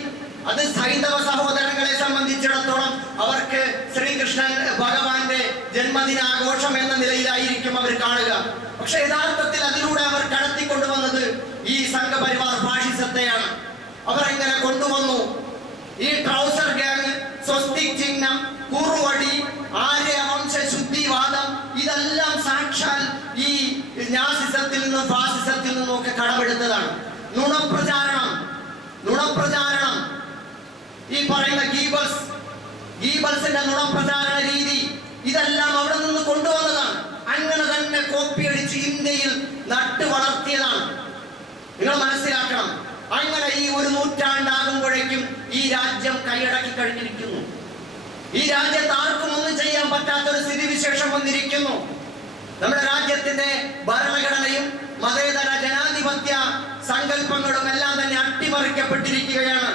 അത് ഹൈന്ദവ സഹോദരങ്ങളെ സംബന്ധിച്ചിടത്തോളം അവർക്ക് ശ്രീകൃഷ്ണൻ ഭഗവാന്റെ ജന്മദിനാഘോഷം എന്ന നിലയിലായിരിക്കും അവർ കാണുക. പക്ഷെ യഥാർത്ഥത്തിൽ അതിലൂടെ അവർ കടത്തിക്കൊണ്ടുവന്നത് ഈ സംഘപരിവാർ ഫാഷിസത്തെയാണ്. അവർ ഇങ്ങനെ കൊണ്ടുവന്നു ഈ ട്രൗസർ ഗ്യാങ്, സ്വസ്തിക് ചിഹ്നം, കുറുവടി, ആര്യവംശശുദ്ധിവാദം, ഇതെല്ലാം സാക്ഷാൽ ഈ നാസിസത്തിൽ നിന്നും ഫാസിസത്തിൽ നിന്നും ഒക്കെ കടമെടുത്തതാണ്. നുണപ്രചാരണം, ഈ പറയുന്ന ഗീബൽസിന്റെ നുണപ്രചാരണ രീതി, ഇതെല്ലാം അവിടെ നിന്ന് കൊണ്ടുവന്നതാണ്. അങ്ങനെ തന്നെ കോപ്പിയടിച്ച് ഇന്ത്യയിൽ നട്ടു വളർത്തിയതാണ്. നിങ്ങൾ മനസ്സിലാക്കണം. അങ്ങനെ ഈ ഒരു നൂറ്റാണ്ടാകുമ്പോഴേക്കും ഈ രാജ്യം കൈയടക്കി കഴിഞ്ഞിരിക്കുന്നു. ഈ രാജ്യത്ത് ആർക്കും ഒന്നും ചെയ്യാൻ പറ്റാത്തൊരു സ്ഥിതിവിശേഷം വന്നിരിക്കുന്നു. നമ്മുടെ രാജ്യത്തിന്റെ ഭരണഘടനയും മതേതര ജനാധിപത്യ സങ്കല്പങ്ങളും എല്ലാം തന്നെ അട്ടിമറിക്കപ്പെട്ടിരിക്കുകയാണ്.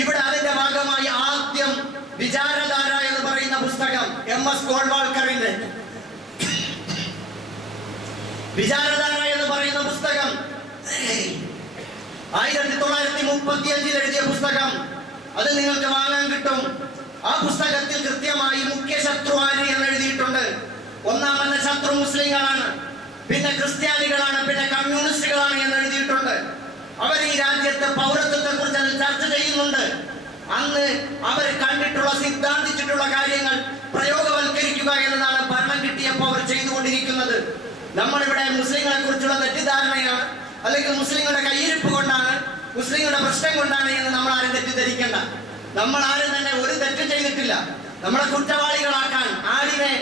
ഇവിടെ അതിന്റെ ഭാഗമായി ആദ്യം വിചാരധാര എന്ന് പറയുന്ന പുസ്തകം, MS ഗോൾവാൾക്കറിന്റെ വിചാരധാര എന്ന് പറയുന്ന പുസ്തകം 1935 എഴുതിയ പുസ്തകം, അത് നിങ്ങൾക്ക് വാങ്ങാൻ കിട്ടും. ആ പുസ്തകത്തിൽ കൃത്യമായി മുഖ്യ ശത്രു ആര് എന്ന് എഴുതിയിട്ടുണ്ട്. ഒന്നാമത്തെ ശത്രു മുസ്ലിങ്ങളാണ്, പിന്നെ ക്രിസ്ത്യാനികളാണ്, പിന്നെ കമ്മ്യൂണിസ്റ്റുകളാണ് എന്ന് എഴുതിയിട്ടുണ്ട്. അവർ ഈ രാജ്യത്തെ പൗരത്വത്തെ കുറിച്ച് ചർച്ച ചെയ്യുന്നുണ്ട്. അന്ന് അവർ കണ്ടിട്ടുള്ള, സിദ്ധാന്തിച്ചിട്ടുള്ള കാര്യങ്ങൾ പ്രയോഗവൽക്കരിക്കുക എന്നതാണ് ഭരണം കിട്ടിയപ്പോൾ അവർ ചെയ്തുകൊണ്ടിരിക്കുന്നത്. നമ്മളിവിടെ മുസ്ലിങ്ങളെ കുറിച്ചുള്ള തെറ്റിദ്ധാരണയാണ്, അല്ലെങ്കിൽ മുസ്ലിങ്ങളുടെ കയ്യിരിപ്പ് കൊണ്ടാണ്, മുസ്ലിങ്ങളുടെ പ്രശ്നം കൊണ്ടാണ് എന്ന് നമ്മൾ ആരും തെറ്റിദ്ധരിക്കേണ്ട. നമ്മൾ ആരും തന്നെ ഒരു തെറ്റ് ചെയ്തിട്ടില്ല. നമ്മളെ കുറ്റവാളികളാക്കാൻ ആടിനെ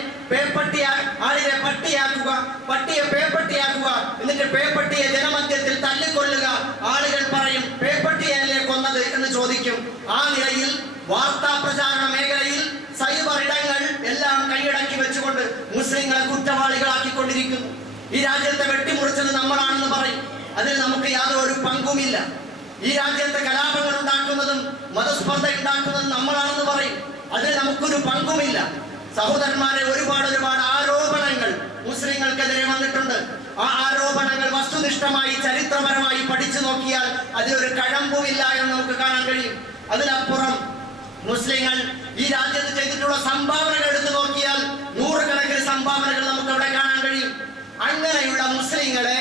പട്ടിയാക്കുക, പട്ടിയെ പേപ്പട്ടിയാക്കുക, എന്നിട്ട് പേപ്പട്ടിയെ ജനമധ്യത്തിൽ തല്ലിക്കൊള്ളുക. ആളുകൾ പറയും പേപ്പട്ടിയല്ലേ കൊന്നത് എന്ന് ചോദിക്കും. ആ നിലയിൽ വാർത്താ പ്രചാരണ മേഖലയിൽ സൈബർ ഇടങ്ങൾ എല്ലാം കൈയടക്കി വെച്ചുകൊണ്ട് മുസ്ലിങ്ങളെ കുറ്റവാളികളാക്കിക്കൊണ്ടിരിക്കുന്നു. ഈ രാജ്യത്തെ വെട്ടിമുറിച്ചത് നമ്മളാണെന്ന് പറയും. അതിൽ നമുക്ക് യാതൊരു പങ്കുമില്ല. ഈ രാജ്യത്തെ കലാപങ്ങൾ ഉണ്ടാക്കുന്നതും മതസ്പർദ്ധ ഉണ്ടാക്കുന്നതും നമ്മളാണെന്ന് പറയും. അതിൽ നമുക്കൊരു പങ്കുമില്ല. സഹോദരന്മാരെ, ഒരുപാട് ആരോപണങ്ങൾ മുസ്ലിങ്ങൾക്കെതിരെ വന്നിട്ടുണ്ട്. ആ ആരോപണങ്ങൾ വസ്തുനിഷ്ഠമായി ചരിത്രപരമായി പഠിച്ചു നോക്കിയാൽ അതിലൊരു കഴമ്പുമില്ല എന്ന് നമുക്ക് കാണാൻ കഴിയും. അതിനപ്പുറം മുസ്ലിങ്ങൾ ഈ രാജ്യത്ത് ചെയ്തിട്ടുള്ള സംഭാവനകൾ എടുത്തു നോക്കിയാൽ നൂറുകണക്കിന് സംഭാവനകൾ നമുക്ക് അവിടെ കാണാൻ കഴിയും. അങ്ങനെയുള്ള മുസ്ലിങ്ങളെ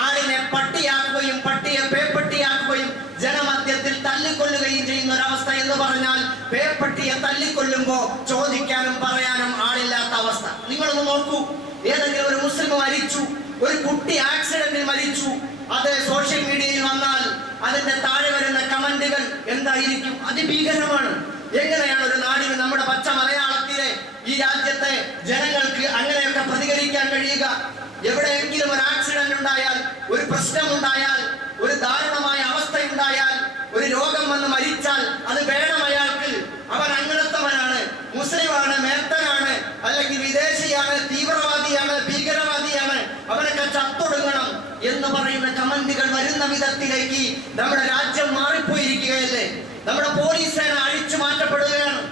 ആളിനെ പട്ടിയാക്കുകയും പട്ടിയെ പേപ്പട്ടിയാക്കുകയും ജനമധ്യത്തിൽ തല്ലിക്കൊല്ലുകയും ചെയ്യുന്ന ഒരവസ്ഥ എന്ന് പറഞ്ഞാൽ, പേപ്പട്ടിയെ തല്ലിക്കൊല്ലുമ്പോ ചോദിക്കാനും പറയാനും ആളില്ലാത്ത അവസ്ഥ. നിങ്ങളൊന്ന് നോക്കൂ, ഏതെങ്കിലും ഒരു മുസ്ലിം മരിച്ചു, ഒരു കുട്ടി ആക്സിഡന്റിൽ മരിച്ചു, അത് സോഷ്യൽ മീഡിയയിൽ വന്നാൽ അതിന്റെ താഴെ വരുന്ന കമന്റുകൾ എന്തായിരിക്കും? അതിഭീകരമാണ്. എങ്ങനെയാണ് ഒരു നാടിന്, നമ്മുടെ പച്ച മലയാളത്തിലെ ഈ രാജ്യത്തെ ജനങ്ങൾക്ക് അങ്ങനെയൊക്കെ പ്രതികരിക്കാൻ കഴിയുക? എവിടെയെങ്കിലും ഒരു ആക്സിഡന്റ് ഉണ്ടായാൽ, ഒരു പ്രശ്നമുണ്ടായാൽ, ഒരു ദാരുണമായ അവസ്ഥയുണ്ടായാൽ, ഒരു രോഗം വന്ന് മരിച്ചാൽ അത് വേണം അയാൾക്ക്. അവൻ അങ്ങനത്തവനാണ്, മുസ്ലിമാണ്, മേത്തനാണ്, അല്ലെങ്കിൽ വിദേശിയാണ്, തീവ്രവാദിയാണ്, ഭീകരവാദിയാണ്, അവനൊക്കെ ചത്തൊടുങ്ങണം എന്ന് പറയുന്ന കമന്റുകൾ വരുന്ന വിധത്തിലേക്ക് നമ്മുടെ രാജ്യം മാറിപ്പോയിരിക്കുകയല്ലേ? നമ്മുടെ പോലീസ് സേന അഴിച്ചു മാറ്റപ്പെടുകയാണ്.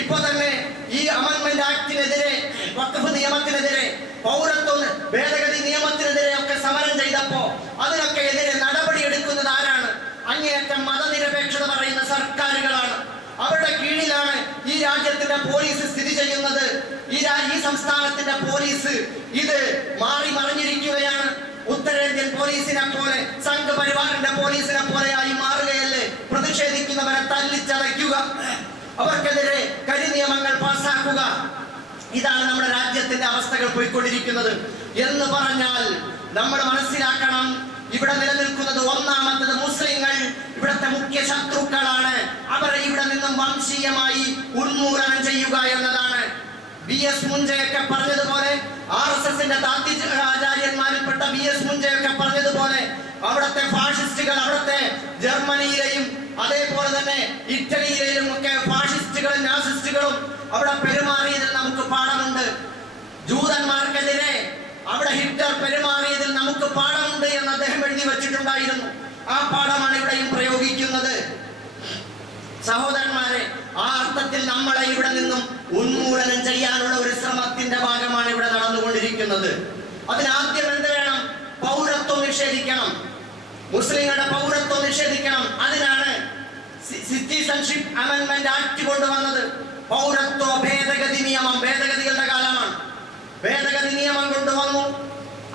ഇപ്പൊ തന്നെ ഈ അമെൻമെന്റ് ആക്ടിനെതിരെ, വഖഫ് നിയമത്തിനെതിരെ, പൗരത്വ ഭേദഗതി നിയമത്തിനെതിരെ ഒക്കെ സമരം ചെയ്തപ്പോ അതിനൊക്കെ എതിരെ നടപടി എടുക്കുന്നത് ആരാണ്? അങ്ങേയറ്റം മതനിരപേക്ഷത പറയുന്ന സർക്കാരുകളാണ്. അവരുടെ കീഴിലാണ് ഈ രാജ്യത്തിന്റെ പോലീസ് സ്ഥിതി ചെയ്യുന്നത്. ഈ സംസ്ഥാനത്തിന്റെ പോലീസ് ഇത് മാറി മറിഞ്ഞിരിക്കുകയാണ്. ഉത്തരേന്ത്യൻ പോലീസിനെ പോലെ, സംഘപരിവാറിന്റെ പോലീസിനെ പോലെയായി മാറുകയല്ലേ? പ്രതിഷേധിക്കുന്നവരെ തല്ലിച്ചതയ്ക്കുക, അവർക്കെതിരെ കരിനിയമങ്ങൾ പാസാക്കുക. ഇതാണ് നമ്മുടെ രാജ്യത്തിന്റെ അവസ്ഥകൾ പോയിക്കൊണ്ടിരിക്കുന്നത് എന്ന് പറഞ്ഞാൽ നമ്മൾ മനസ്സിലാക്കണം, ഇവിടെ നിലനിൽക്കുന്നത് ഒന്നാമത്തത് മുസ്ലിങ്ങൾ ഇവിടുത്തെ മുഖ്യ ശത്രുക്കളാണ്. അവരെ ഇവിടെ നിന്നും വംശീയമായി ഉന്മൂലനം ചെയ്യുക എന്നതാണ്. BS മുഞ്ചയൊക്കെ പറഞ്ഞതുപോലെ, RSSന്റെ ആചാര്യന്മാരിൽപ്പെട്ട BS മുഞ്ചയൊക്കെ പറഞ്ഞതുപോലെ, അവിടുത്തെ ഫാഷിസ്റ്റുകൾ, അവിടുത്തെ ജർമ്മനിയിലെയും അതേപോലെ തന്നെ ഇറ്റലിയിലെയും ഒക്കെ ഫാഷിസ്റ്റുകളും നാസിസ്റ്റുകളും അവിടെ പെരുമാറിയതിൽ നമുക്ക് പാഠമുണ്ട്. ജൂതന്മാർക്കെതിരെ അവിടെ ഹിറ്റ്ലർ പെരുമാറിയതിൽ നമുക്ക് പാഠമുണ്ട് എന്ന് അദ്ദേഹം എഴുതി വച്ചിട്ടുണ്ടായിരുന്നു. ആ പാഠമാണ് ഇവിടെയും പ്രയോഗിക്കുന്നത്. സഹോദരന്മാരെ, ആ അർത്ഥത്തിൽ നമ്മളെ ഇവിടെ നിന്നും ഉന്മൂലനം ചെയ്യാനുള്ള ഒരു ശ്രമത്തിന്റെ ഭാഗമാണ് ഇവിടെ നടന്നുകൊണ്ടിരിക്കുന്നത്. അതിനാദ്യം എന്ത് വേണം? പൗരത്വം നിഷേധിക്കണം, മുസ്ലിങ്ങളുടെ പൗരത്വം നിഷേധിക്കണം. അതിനാണ് സിറ്റിസൺഷിപ്പ് അമെൻമെന്റ് ആക്ട് കൊണ്ടുവന്നത്. പൗരത്വ ഭേദഗതി നിയമം, ഭേദഗതികളുടെ കാലമാണ്. ഭേദഗതി നിയമം കൊണ്ടുവന്നു.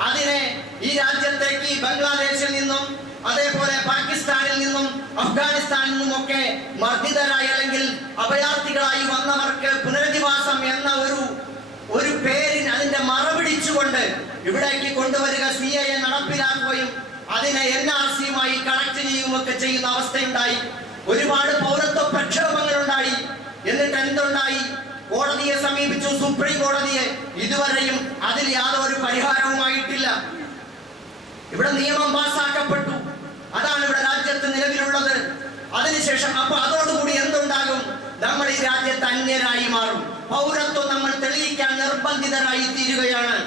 അതിനെ ഈ രാജ്യത്തേക്ക് ബംഗ്ലാദേശിൽ നിന്നും അതേപോലെ പാകിസ്ഥാനിൽ നിന്നും അഫ്ഗാനിസ്ഥാനിൽ നിന്നുമൊക്കെ മർദ്ദിതരായി അല്ലെങ്കിൽ അഭയാർത്ഥികളായി വന്നവർക്ക് പുനരധിവാസം എന്ന ഒരു പേരിന് അതിന്റെ മറപിടിച്ചുകൊണ്ട് ഇവിടേക്ക് കൊണ്ടുവരിക, CAA നടപ്പിലാക്കുകയും അതിനെ NRCയുമായി കണക്ട് ചെയ്യുകയൊക്കെ ചെയ്യുന്ന അവസ്ഥയുണ്ടായി. ഒരുപാട് പൗരത്വ പ്രക്ഷോഭങ്ങൾ ഉണ്ടായി. എന്നിട്ട് എന്തുണ്ടായി? കോടതിയെ സമീപിച്ചു, സുപ്രീം കോടതിയെ. ഇതുവരെയും അതിൽ യാതൊരു പരിഹാരവുമായിട്ടില്ല. ഇവിടെ നിയമം പാസ്സാക്കപ്പെട്ടു, അതാണ് ഇവിടെ രാജ്യത്ത് നിലവിലുള്ളത്. അതിനുശേഷം അപ്പൊ അതോടുകൂടി എന്തുണ്ടാകും? നമ്മൾ ഈ രാജ്യത്ത് അന്യരായി മാറും. പൗരത്വം നമ്മൾ തെളിയിക്കാൻ നിർബന്ധിതരായി തീരുകയാണ്.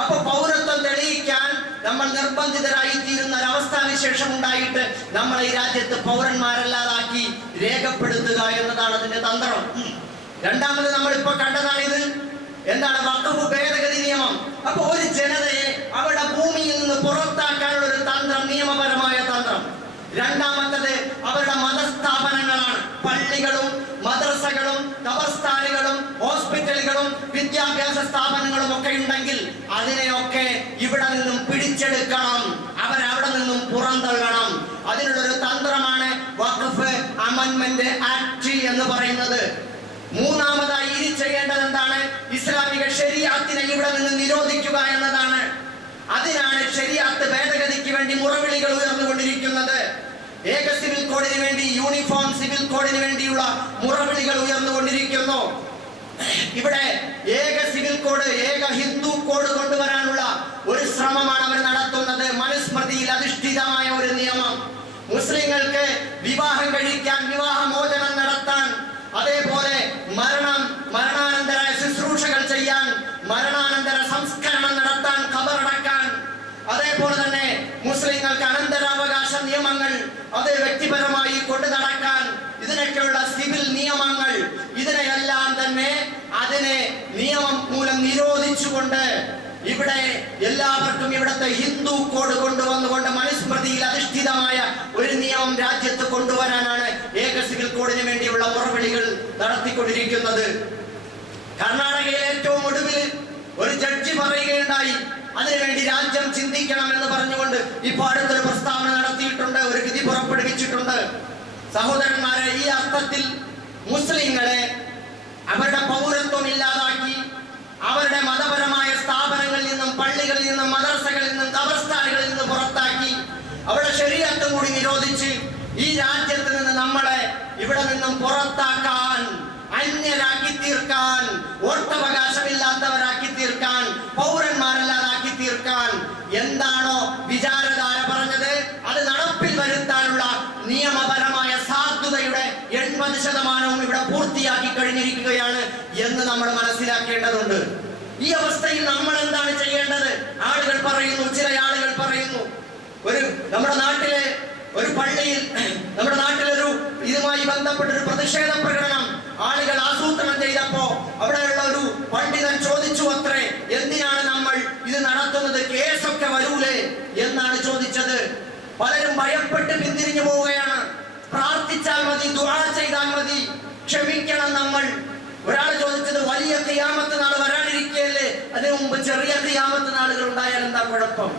അപ്പൊ പൗരത്വം തെളിയിക്കാൻ നമ്മൾ നിർബന്ധിതരായി തീരുന്ന ഒരവസ്ഥാവിശേഷം ഉണ്ടായിട്ട് നമ്മളെ ഈ രാജ്യത്ത് പൗരന്മാരല്ലാതാക്കി രേഖപ്പെടുത്തുക എന്നതാണ് അതിന്റെ തന്ത്രം. രണ്ടാമത് നമ്മളിപ്പോ കണ്ടതാണിത്. എന്താണ്? വഖഫ് ഭേദഗതി നിയമം. അപ്പൊ ഒരു ജനതയെ അവരുടെ ഭൂമിയിൽ നിന്ന് പുറത്താക്കാനുള്ള ഒരു തന്ത്രം, നിയമപരമായ തന്ത്രം. രണ്ടാമത്തത് അവരുടെ മതസ്ഥാപനങ്ങളാണ്. പള്ളികളും മദ്രസകളും ഖബർസ്ഥാനുകളും ഹോസ്പിറ്റലുകളും വിദ്യാഭ്യാസ സ്ഥാപനങ്ങളും ഒക്കെ ഉണ്ടെങ്കിൽ അതിനെയൊക്കെ ഇവിടെ നിന്നും പിടിച്ചെടുക്കണം, അവരവിടെ നിന്നും പുറന്തള്ളണം. അതിനുള്ളൊരു തന്ത്രമാണ് വഖഫ് അമെൻമെന്റ് ആക്ട് എന്ന് പറയുന്നത്. മൂന്നാമതായി ഇനി ചെയ്യേണ്ടത് എന്താണ്? ഇസ്ലാമിക ശരീഅത്തിനെ ഇവിടെ നിന്ന് നിരോധിക്കുക എന്നതാണ്. അതിനാണ് ശരീഅത്ത് ഭേദഗതിക്ക് വേണ്ടി മുറവിളികൾ ഉയർന്നുകൊണ്ടിരിക്കുന്നത്. ഏക സിവിൽ കോഡിന് വേണ്ടി, യൂണിഫോം സിവിൽ കോഡിന് വേണ്ടിയുള്ള മുറവിളികൾ ഉയർന്നുകൊണ്ടിരിക്കുന്നു. ഇവിടെ ഏക സിവിൽ കോഡ്, ഏക ഹിന്ദു കോഡ് കൊണ്ടുവരാനുള്ള ഒരു ശ്രമമാണ് അവർ നടത്തുന്നത്. മനുസ്മൃതിയിൽ അധിഷ്ഠിതമായ ഒരു നിയമം. മുസ്ലിങ്ങൾക്ക് വിവാഹം കഴിക്കാൻ, വിവാഹമോചനം നടത്താൻ, അതേപോലെ മരണാനന്തര ശുശ്രൂഷകൾ ചെയ്യാൻ, മരണാനന്തര സംസ്കരണം നടത്താൻ, ഖബറടക്കാൻ, അതേപോലെ തന്നെ മുസ്ലിങ്ങൾക്ക് അനന്തരാവകാശ നിയമങ്ങൾ അത് വ്യക്തിപരമായി കൊണ്ടു നടക്കാൻ, ഇതിനൊക്കെയുള്ള സിവിൽ നിയമങ്ങൾ, ഇതിനെയെല്ലാം തന്നെ അതിനെ നിയമം മൂലം നിരോധിച്ചുകൊണ്ട് ഇവിടെ എല്ലാവർക്കും ഇവിടുത്തെ ഹിന്ദു കോഡ് കൊണ്ടുവന്നുകൊണ്ട് മനുസ്മൃതിയിൽ അധിഷ്ഠിതമായ ഒരു നിയമം രാജ്യത്ത് കൊണ്ടുവരാനാണ് ഏക സിവിൽ കോഡിന് വേണ്ടിയുള്ള മുറവിളികൾ നടത്തിക്കൊണ്ടിരിക്കുന്നത്. കർണാടകയിൽ ഏറ്റവും ഒടുവിൽ ഒരു ജഡ്ജി പറയുകയുണ്ടായി, അതിനുവേണ്ടി രാജ്യം ചിന്തിക്കണം. ജീവിക്കണം എന്ന് പറഞ്ഞുകൊണ്ട് ഇപ്പോൾ അടുത്തൊരു പ്രസ്താവന നടത്തിയിട്ടുണ്ട്, ഒരു വിധി പുറപ്പെടുവിച്ചിട്ടുണ്ട്. സഹോദരന്മാരെ, ഈ അർത്ഥത്തിൽ മുസ്ലിങ്ങളെ അവരുടെ പൗരത്വം ഇല്ലാതാക്കി, അവരുടെ മതപരമായ സ്ഥാപനങ്ങളിൽ നിന്നും, പള്ളികളിൽ നിന്നും, മദ്രസകളിൽ നിന്നും, ഖബർസ്ഥാനുകളിൽ നിന്നും പുറത്താക്കി, അവരുടെ ശരീഅത്ത് കൂടി നിരോധിച്ച് ഈ രാജ്യത്ത് നിന്ന് നമ്മളെ ഇവിടെ നിന്നും പുറത്താക്കാൻ, അന്യരാക്കി തീർക്കാൻ, വോട്ടവകാശമില്ലാത്തവരാക്കി തീർക്കാൻ, പൗരന്മാരല്ലാതാക്കി തീർക്കാൻ എന്താണോ വിചാരധാര പറഞ്ഞത് അത് നടപ്പിൽ വരുത്താനുള്ള നിയമപരമായ സാധുതയുടെ 80% ഇവിടെ പൂർത്തിയാക്കി കഴിഞ്ഞിരിക്കുകയാണ് എന്ന് നമ്മൾ മനസ്സിലാക്കേണ്ടതുണ്ട്. ഈ അവസ്ഥയിൽ നമ്മൾ എന്താണ് ചെയ്യേണ്ടത്? ആളുകൾ പറയുന്നു, ചില ആളുകൾ പറയുന്നു, നമ്മുടെ നാട്ടിലെ ഒരു പള്ളിയിൽ, നമ്മുടെ നാട്ടിലൊരു ഇതുമായി ബന്ധപ്പെട്ടൊരു പ്രതിഷേധ പ്രകടനം ആളുകൾ ആസൂത്രണം ചെയ്തപ്പോ അവിടെയുള്ള ഒരു പണ്ഡിതൻ ചോദിച്ചു അത്രേ, എന്തിനാണ് നമ്മൾ ഇത് നടത്തുന്നത്, കേസൊക്കെ വരൂലേ എന്നാണ് ചോദിച്ചത്. പലരും ഭയപ്പെട്ട് പിന്തിരിഞ്ഞു പോവുകയാണ്. പ്രാർത്ഥിച്ചാൽ മതി, ദുആ ചെയ്താൽ മതി, ക്ഷമിക്കണം നമ്മൾ. ഒരാൾ ചോദിച്ചത്, വലിയ ഖിയാമത്ത് നാൾ വരാനിരിക്കുകയല്ലേ, അതിനു മുമ്പ് ചെറിയ ഖിയാമത്ത് നാളുകൾ ഉണ്ടായാൽ എന്താ കുഴപ്പം?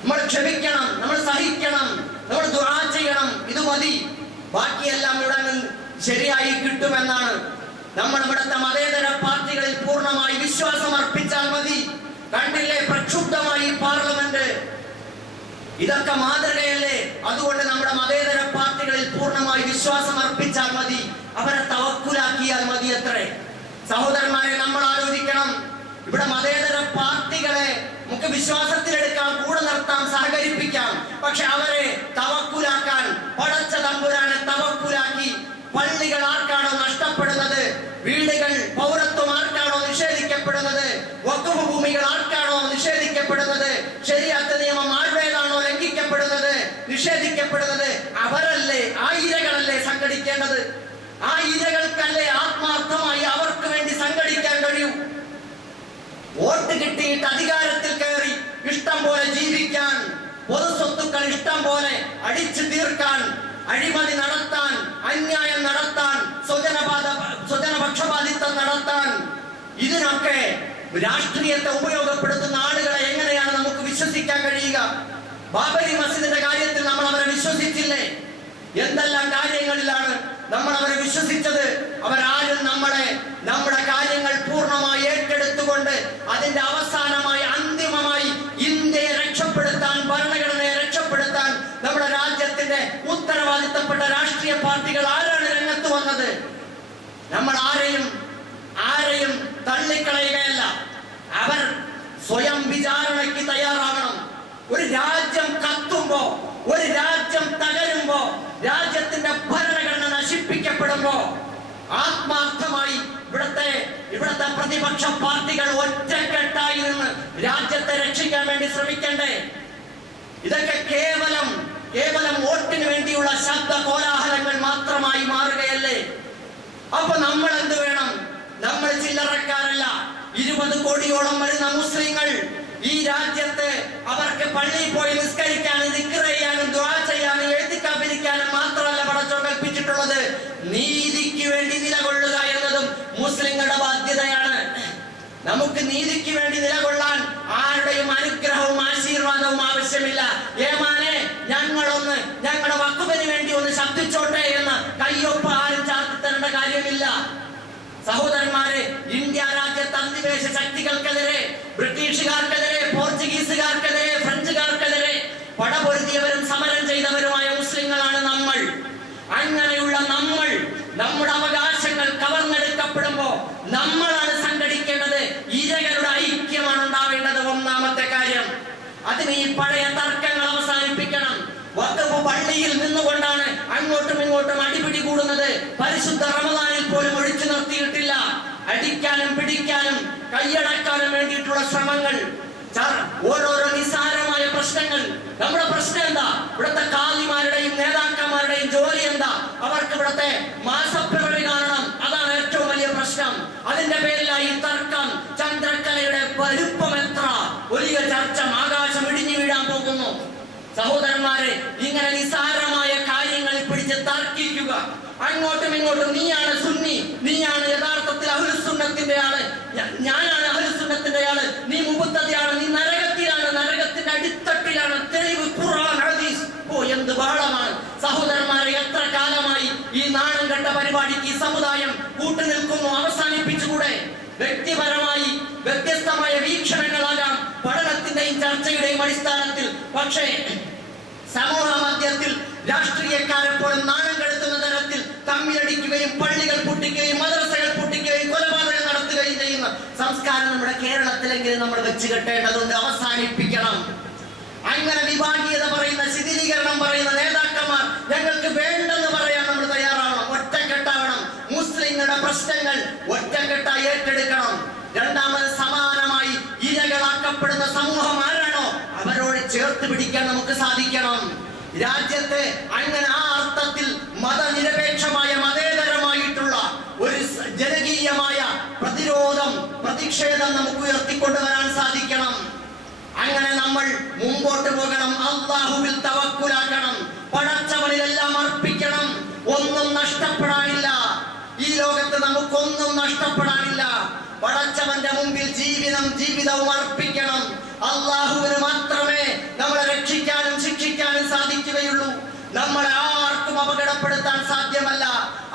നമ്മൾ ക്ഷമിക്കണം, നമ്മൾ സഹിക്കണം, നമ്മൾ ദുആ ചെയ്യണം, ഇത് മതി, ബാക്കിയെല്ലാം ഇവിടെ ശരിയായി കിട്ടുമെന്നാണ്. നമ്മൾ ഇവിടുത്തെ മതേതര പാർട്ടികളിൽ പൂർണ്ണമായി വിശ്വാസം അർപ്പിച്ചാൽ മതി. കണ്ടില്ലേ പ്രക്ഷുബ്ധമായി പാർലമെന്റ്, ഇതൊക്കെ മാതൃകയല്ലേ? അതുകൊണ്ട് നമ്മുടെ മതേതര പാർട്ടികളിൽ പൂർണ്ണമായി വിശ്വാസം അർപ്പിച്ചാൽ മതി, അവരെ തവക്കുലാക്കിയാൽ മതി അത്രേ. സഹോദരന്മാരെ, നമ്മൾ ആലോചിക്കണം, ഇവിടെ മതേതര പാർട്ടികളെ നമുക്ക് വിശ്വാസത്തിലെടുക്കാം, കൂടെ നിർത്താം, സഹകരിപ്പിക്കാം. പക്ഷെ അവരെ തവക്കുലാക്കാൻ, പടച്ച തമ്പുരാനെ തവക്കുലാക്കി, പള്ളികൾ ആർക്കാണോ നഷ്ടപ്പെടുന്നത്, വീടുകൾ, പൗരത്വം ആർക്കാണോ നിഷേധിക്കപ്പെടുന്നത്, വഖഫ് ഭൂമികൾ ആർക്കാണോ നിഷേധിക്കപ്പെടുന്നത്, ശരീഅത്ത് നിയമം ആരുടേതാണോ ലംഘിക്കപ്പെടുന്നത്, നിഷേധിക്കപ്പെടുന്നത്, അവരല്ലേ, ആ ഇരകളല്ലേ സംഘടിക്കേണ്ടത്? ആ ഇരകൾക്കല്ലേ ആത്മാർത്ഥമായി അവർക്ക് വേണ്ടി സംഘടിക്കാൻ കഴിയൂ? വോട്ട് കിട്ടിയിട്ട് അധികാരത്തിൽ കയറി ഇഷ്ടം പോലെ ജീവിക്കാൻ, പൊതുസ്വത്തുക്കൾ ഇഷ്ടം പോലെ അടിച്ചു തീർക്കാൻ, അഴിമതി നടത്താൻ, അന്യായം നടത്താൻ, സ്വജനപക്ഷപാതിത്വം നടത്താൻ, ഇതിനൊക്കെ രാഷ്ട്രീയത്തെ ഉപയോഗപ്പെടുത്തുന്ന ആളുകളെ എങ്ങനെയാണ് നമുക്ക് വിശ്വസിക്കാൻ കഴിയുക? ബാബരി മസ്ജിദിന്റെ കാര്യത്തിൽ നമ്മൾ അവരെ വിശ്വസിച്ചില്ലേ? എന്തെല്ലാം കാര്യങ്ങളിലാണ് നമ്മൾ അവരെ വിശ്വസിച്ചത്? അവരാരും നമ്മുടെ കാര്യങ്ങൾ പൂർണ്ണമായി ഏറ്റെടുത്തുകൊണ്ട് അതിന്റെ അവസാനമായി, അന്തിമമായി ഇന്ത്യയെ രക്ഷപ്പെടുത്താൻ, ഭരണഘടനയെ രക്ഷപ്പെടുത്താൻ നമ്മുടെ രാജ്യത്തിന്റെ ഉത്തരവാദിത്തപ്പെട്ട രാഷ്ട്രീയ പാർട്ടികൾ ആരാണ് രംഗത്ത് വന്നത്? നമ്മൾ ആരെയും തള്ളിക്കളയുകയല്ല, അവർ സ്വയം വിചാരണയ്ക്ക് തയ്യാറാവണം. ഒരു രാജ്യം കത്തുമ്പോ, ഒരു രാജ്യം തകരുമ്പോ, രാജ്യത്തിന്റെ ഭരണഘടന നശിപ്പിക്കപ്പെടുമ്പോ ആത്മാർത്ഥമായി ഇവിടുത്തെ പ്രതിപക്ഷ പാർട്ടികൾ ഒറ്റക്കെട്ടായി നിന്ന് രാജ്യത്തെ രക്ഷിക്കാൻ വേണ്ടി ശ്രമിക്കണ്ടേ? ഇതൊക്കെ കേവലം വോട്ടിന് വേണ്ടിയുള്ള ശബ്ദ കോലാഹലങ്ങൾ മാത്രമായി മാറുകയല്ലേ? അപ്പൊ നമ്മൾ എന്ത് വേണം? നമ്മൾ ചില്ലറക്കാരല്ല. 20 കോടിയോളം വരുന്ന മുസ്ലിങ്ങൾ ഈ രാജ്യത്ത് അവർക്ക് പള്ളിയിൽ പോയി നിസ്കരിക്കാനും, ദിക്ർ ചെയ്യാനും, ദുആ ചെയ്യാനും, എഴുത്തിക്കാതിരിക്കാനും മാത്രമല്ല പടച്ചോൻ കൽപ്പിച്ചിട്ടുള്ളത്. നീതിക്ക് വേണ്ടി നിലകൊള്ളുക എന്നതും മുസ്ലിങ്ങളുടെ ബാധ്യതയാണ്. നമുക്ക് നീതിക്ക് വേണ്ടി നിലകൊള്ളാൻ ആരുടെയും അനുഗ്രഹവും ആശീർവാദവും ആവശ്യമില്ല. ഏമാനെ ഞങ്ങളുടെ വഖഫിന് വേണ്ടി ഒന്ന് ശബ്ദിച്ചോട്ടെ എന്ന് കയ്യൊപ്പ് ആരും ചാർത്തി തരേണ്ട കാര്യമില്ല. സഹോദരന്മാരെ, ഇന്ത്യ രാജ്യത്ത് അധിനിവേശ ശക്തികൾക്കെതിരെ, ബ്രിട്ടീഷുകാർക്കെതിരെ, പോർച്ചുഗീസുകാർക്കെതിരെ, ഫ്രഞ്ചുകാർക്കെതിരെ പടപൊരുതിയവരും സമരം ചെയ്തവരുമായ മുസ്ലിങ്ങളാണ് നമ്മൾ. അങ്ങനെയുള്ള നമ്മൾ നമ്മുടെ അവകാശങ്ങൾ കവർന്നെടുക്കപ്പെടുമ്പോ നമ്മളാണ് സംഘടിക്കേണ്ടത്. ഇരകളുടെ ഐക്യമാണ് ഉണ്ടാവേണ്ടത്. ഒന്നാമത്തെ കാര്യം, അതിന് ഈ പഴയ തർക്കങ്ങൾ അവസാനിപ്പിക്കണം. വഖഫ് പള്ളിയിൽ നിന്നുകൊണ്ടാണ് അങ്ങോട്ടും ഇങ്ങോട്ടും അടിപിടി കൂടുന്നത്. പരിശുദ്ധ റമദാനിൽ പോലും ഒഴിച്ചു നിർത്തിയിട്ടില്ല. അടിക്കാനും പിടിക്കാനും കൈയടക്കാനും വേണ്ടിയിട്ടുള്ള ശ്രമങ്ങൾ, ഓരോരോ നിസ്സാരമായ പ്രശ്നങ്ങൾ. നമ്മുടെ പ്രശ്നം എന്താ? ഇവിടുത്തെ കാലിമാരുടെയും നേതാക്കന്മാരുടെയും ജോലി എന്താ? അവർക്ക് ഇവിടുത്തെ മാസപ്പിറവി കാണണം. അതാണ് ഏറ്റവും വലിയ പ്രശ്നം. അതിന്റെ പേരിലായി തർക്കം. ചന്ദ്രക്കലയുടെ വലുപ്പം എത്ര? വലിയ ചർച്ച. ആകാശം ഇടിഞ്ഞു വീഴാൻ പോകുന്നു. സഹോദരന്മാരെ, ഇങ്ങനെ നിസ്സാരമായ കാര്യങ്ങളിൽ പിടിച്ച് തർക്കിക്കുക, അങ്ങോട്ടും ഇങ്ങോട്ടും, നീയാണ് സുന്നി, നീയാണ് യഥാർത്ഥത്തിൽ അഹ്ലുസുന്നത്തിന്റെ ആള്, ഞാനാണ് അഹ്ലുസുന്നത്തിന്റെ ആള്, നീ മുബത്തദിയാണ്, നീ നരകത്തിലാണ്, നരകത്തിൽ സമൂഹത്തിന്റെ അടിത്തട്ടിലാണ്. തെളിവ് ഖുർആൻ, ഹദീസ്. എന്ത് ബഹളമാണ് സഹോദരന്മാരെ! എത്ര കാലമായി ഈ നാണം കണ്ട പരിപാടിക്ക് ഈ സമുദായം കൂട്ടുനിൽക്കുന്നു? അവസാനിപ്പിച്ചുകൂടെ? വ്യക്തിപരമായി വ്യത്യസ്തമായ വീക്ഷണങ്ങളാകാം പഠനത്തിന്റെയും ചർച്ചയുടെയും അടിസ്ഥാനത്തിൽ. പക്ഷേ സമൂഹ മധ്യത്തിൽ രാഷ്ട്രീയക്കാരെ പോലും നാണം കെടുത്തുന്ന തരത്തിൽ തമ്മിലടിക്കുകയും പള്ളികൾ പൊട്ടിക്കുകയും മദ്രസകൾ പൊട്ടിക്കുകയും കൊലപാതകം നടത്തുകയും ചെയ്യുന്ന സംസ്കാരം നമ്മുടെ കേരളത്തിലെങ്കിലും നമ്മൾ വെച്ച് കെട്ടേണ്ടതുണ്ട്. അവസാനിപ്പിക്കണം. അങ്ങനെ വിഭാഗീയത പറയുന്ന, ശിഥിലീകരണം പറയുന്ന നേതാക്കന്മാർ ഞങ്ങൾക്ക് വേണ്ടെന്ന് പറയാൻ നമ്മൾ തയ്യാറാവണം. ഒറ്റക്കെട്ടാവണം. മുസ്ലിങ്ങളുടെ പ്രശ്നങ്ങൾ ഒറ്റക്കെട്ടായി ഏറ്റെടുക്കണം. രണ്ടാമത്, സമാനമായി ഇരകളാക്കപ്പെടുന്ന സമൂഹം ആരാണോ അവരോട് ചേർത്ത് പിടിക്കാൻ നമുക്ക് സാധിക്കണം. രാജ്യത്തെ അങ്ങനെ ആ അർത്ഥത്തിൽ മതനിരപേക്ഷമായ മതേതരമായിട്ടുള്ള ഒരു ജനകീയമായ പ്രതിഷേധം നമുക്ക് ഉയർത്തിക്കൊണ്ടുവരാൻ സാധിക്കണം. അങ്ങനെ നമ്മൾ മുമ്പോട്ട് പോകണം. അല്ലാഹുവിൽ തവക്കുലാക്കണം. പടച്ചവനിലെല്ലാം അർപ്പിക്കണം. ഒന്നും നഷ്ടപ്പെടാനില്ല. ഈ ലോകത്ത് നമുക്കൊന്നും നഷ്ടപ്പെടാനില്ല. പടച്ചവന്റെ മുമ്പിൽ ജീവിതവും അർപ്പിക്കണം. അല്ലാഹുവിന് മാത്രമേ നമ്മളെ രക്ഷിക്കാനും ശിക്ഷിക്കാനും സാധിക്കുകയുള്ളൂ. നമ്മളെ ആർക്കും അപകടപ്പെടുത്താൻ സാധ്യമല്ല.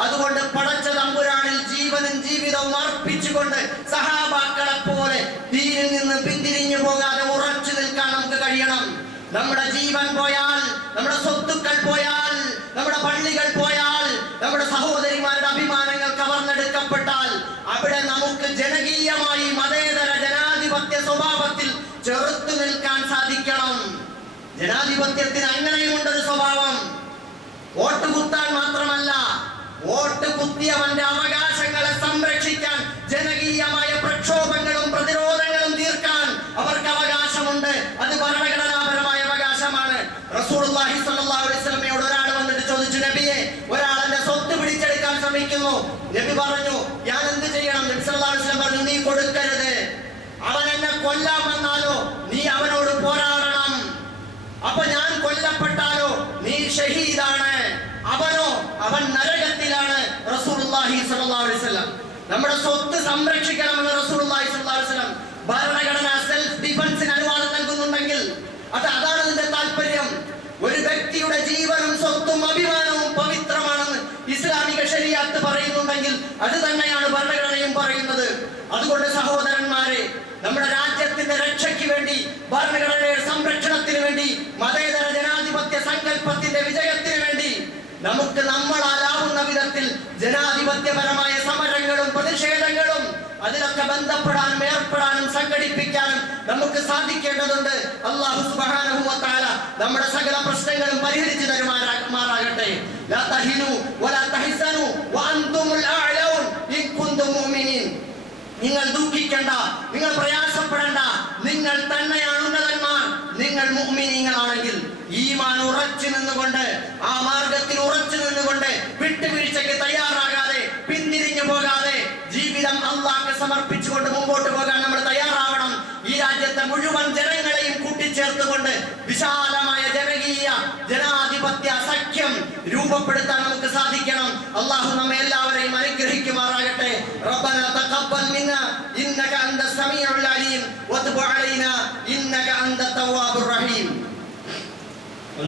അതുകൊണ്ട് പടച്ച തമ്പുരാനിൽ ജീവനും ജീവിതവും അർപ്പിച്ചുകൊണ്ട് സഹാബാക്കളെ പോലെ ദീനിൽ നിന്ന് പിന്തിരിഞ്ഞു പോകാതെ ഉറച്ചു നിൽക്കാൻ നമുക്ക് കഴിയണം. നമ്മുടെ ജീവൻ പോയാൽ, നമ്മുടെ സ്വത്തുക്കൾ പോയാൽ, നമ്മുടെ പള്ളികൾ പോയാൽ, നമ്മുടെ സഹോദരിമാരുടെ അഭിമാനങ്ങൾ കവർന്നെടുക്കപ്പെട്ടാൽ അവിടെ നമുക്ക് ജനകീയമായി മതേതര ജനാധിപത്യ സ്വഭാവത്തിൽ ചെറുത്തു നിൽക്കാൻ സാധിക്കണം. ജനാധിപത്യത്തിന് അങ്ങനെയുണ്ടൊരു സ്വഭാവം. വോട്ട് കുത്താൻ മാത്രമല്ല, വോട്ട് കുത്തിയവന്റെ അവകാശങ്ങളെ സംരക്ഷിക്കാൻ ജനകീയമായ പ്രക്ഷോഭങ്ങളും പ്രതിരോധങ്ങളും തീർക്കാൻ അവർക്ക് അവകാശമുണ്ട്. അത് ഭരണഘടനാപരമായ അവകാശമാണ്. റസൂലുള്ളാഹി സ്വല്ലല്ലാഹു അലൈഹി വസല്ലമയോട് ഒരാൾ വന്നിട്ട് ചോദിച്ചു, നബിയെ, ഒരാൾ എന്റെ സ്വത്ത് പിടിച്ചെടുക്കാൻ ശ്രമിക്കുന്നു. നബി പറഞ്ഞു, ഞാൻ എന്ത് ചെയ്യണം? നബി സല്ലല്ലാഹു അലൈഹി വസല്ലം പറഞ്ഞു, നീ കൊടുക്കരുത്. അവൻ എന്നെ കൊല്ലാൻ വന്നാലോ നീ അവനോട് പോരാടണം. അപ്പൊ ഞാൻ കൊല്ലപ്പെട്ടാലോ നീ ഷഹീദാണ്. അവൻ നരകത്തിലാണ്. റസൂലുള്ളാഹി സ്വല്ലല്ലാഹു അലൈഹി വസല്ലം നമ്മുടെ സ്വത്ത് സംരക്ഷിക്കണമെന്ന് റസൂലുള്ളാഹി സ്വല്ലല്ലാഹു അലൈഹി വസല്ലം ഭരണഘടന സെൽഫ് ഡിഫൻസിന് അനുവാദം നൽകുന്നുണ്ടെങ്കിൽ അതാണ് അതിന്റെ താല്പര്യം. ഒരു വ്യക്തിയുടെ ജീവനും സ്വത്തും അഭിമാനവും പവിത്രമാണെന്ന് ഇസ്ലാമിക ശരീഅത്ത് പറയുന്നുണ്ടെങ്കിൽ അത് തന്നെയാണ് ഭരണഘടനയും പറയുന്നത്. അതുകൊണ്ട് സഹോദരന്മാരെ, നമ്മുടെ രാജ്യത്തിന്റെ രക്ഷയ്ക്ക് വേണ്ടി, ഭരണഘടനയുടെ സംരക്ഷണത്തിന് വേണ്ടി, മതേതര ജനാധിപത്യ സങ്കല്പത്തിന്റെ വിജയത്തിന് വേണ്ടി നമുക്ക് നമ്മളാലാവുന്ന വിധത്തിൽ ജനാധിപത്യപരമായ സമരങ്ങളും പ്രതിഷേധങ്ങളും അതിലൊക്കെ ബന്ധപ്പെടാനും ഏർപ്പെടാനും സംഘടിപ്പിക്കാനും നമുക്ക് സാധിക്കേണ്ടതുണ്ട്. അല്ലാഹു സുബ്ഹാനഹു വ തആല നമ്മുടെ സകല പ്രശ്നങ്ങളും പരിഹരിച്ചു തരുമാറാകട്ടെ. ലാ തഹിനു വലാ തഹ്സനു വഅൻതുമുൽ അഅലൗൻ ഇൻ കുന്തും മുഅ്മിനീൻ. നിങ്ങൾ ദുഃഖിക്കണ്ട, നിങ്ങൾ പ്രയാസപ്പെടണ്ട. നിങ്ങൾ തന്നെയാണ് ഉന്നതന്മാർ, നിങ്ങൾ മുഅ്മിനീങ്ങളാണെങ്കിൽ. ഈമാൻ ഉറച്ചു നിന്നുകൊണ്ട്, ആ മാർഗത്തിൽ ഉറച്ചു നിന്നുകൊണ്ട്, വിട്ടുവീഴ്ചയ്ക്ക് തയ്യാറാകാതെ, പിന്തിരിഞ്ഞു പോകാതെ ജീവിതം അല്ലാഹ്ക്ക് സമർപ്പിച്ചുകൊണ്ട് മുമ്പോട്ട് പോകാൻ നമ്മൾ തയ്യാറാവണം. ഈ രാജ്യത്തെ മുഴുവൻ ജനങ്ങളെയും കൂട്ടിച്ചേർത്തുകൊണ്ട് വിശാലമായ ജനകീയ ജനാധിപത്യ സഖ്യം രൂപപ്പെടുത്താൻ നമുക്ക് സാധിക്കണം. അല്ലാഹു നമ്മെ എല്ലാവരെയും അനുഗ്രഹിക്കുമാറാകട്ടെ. റബ്ബനാ തഖബ്ബൽ മിന്നാ ഇന്നക അൻത സമീഉൽ അലീം വതുബ് അലൈനാ ഇന്നക അൻത തവ്വാബുർ റഹീം.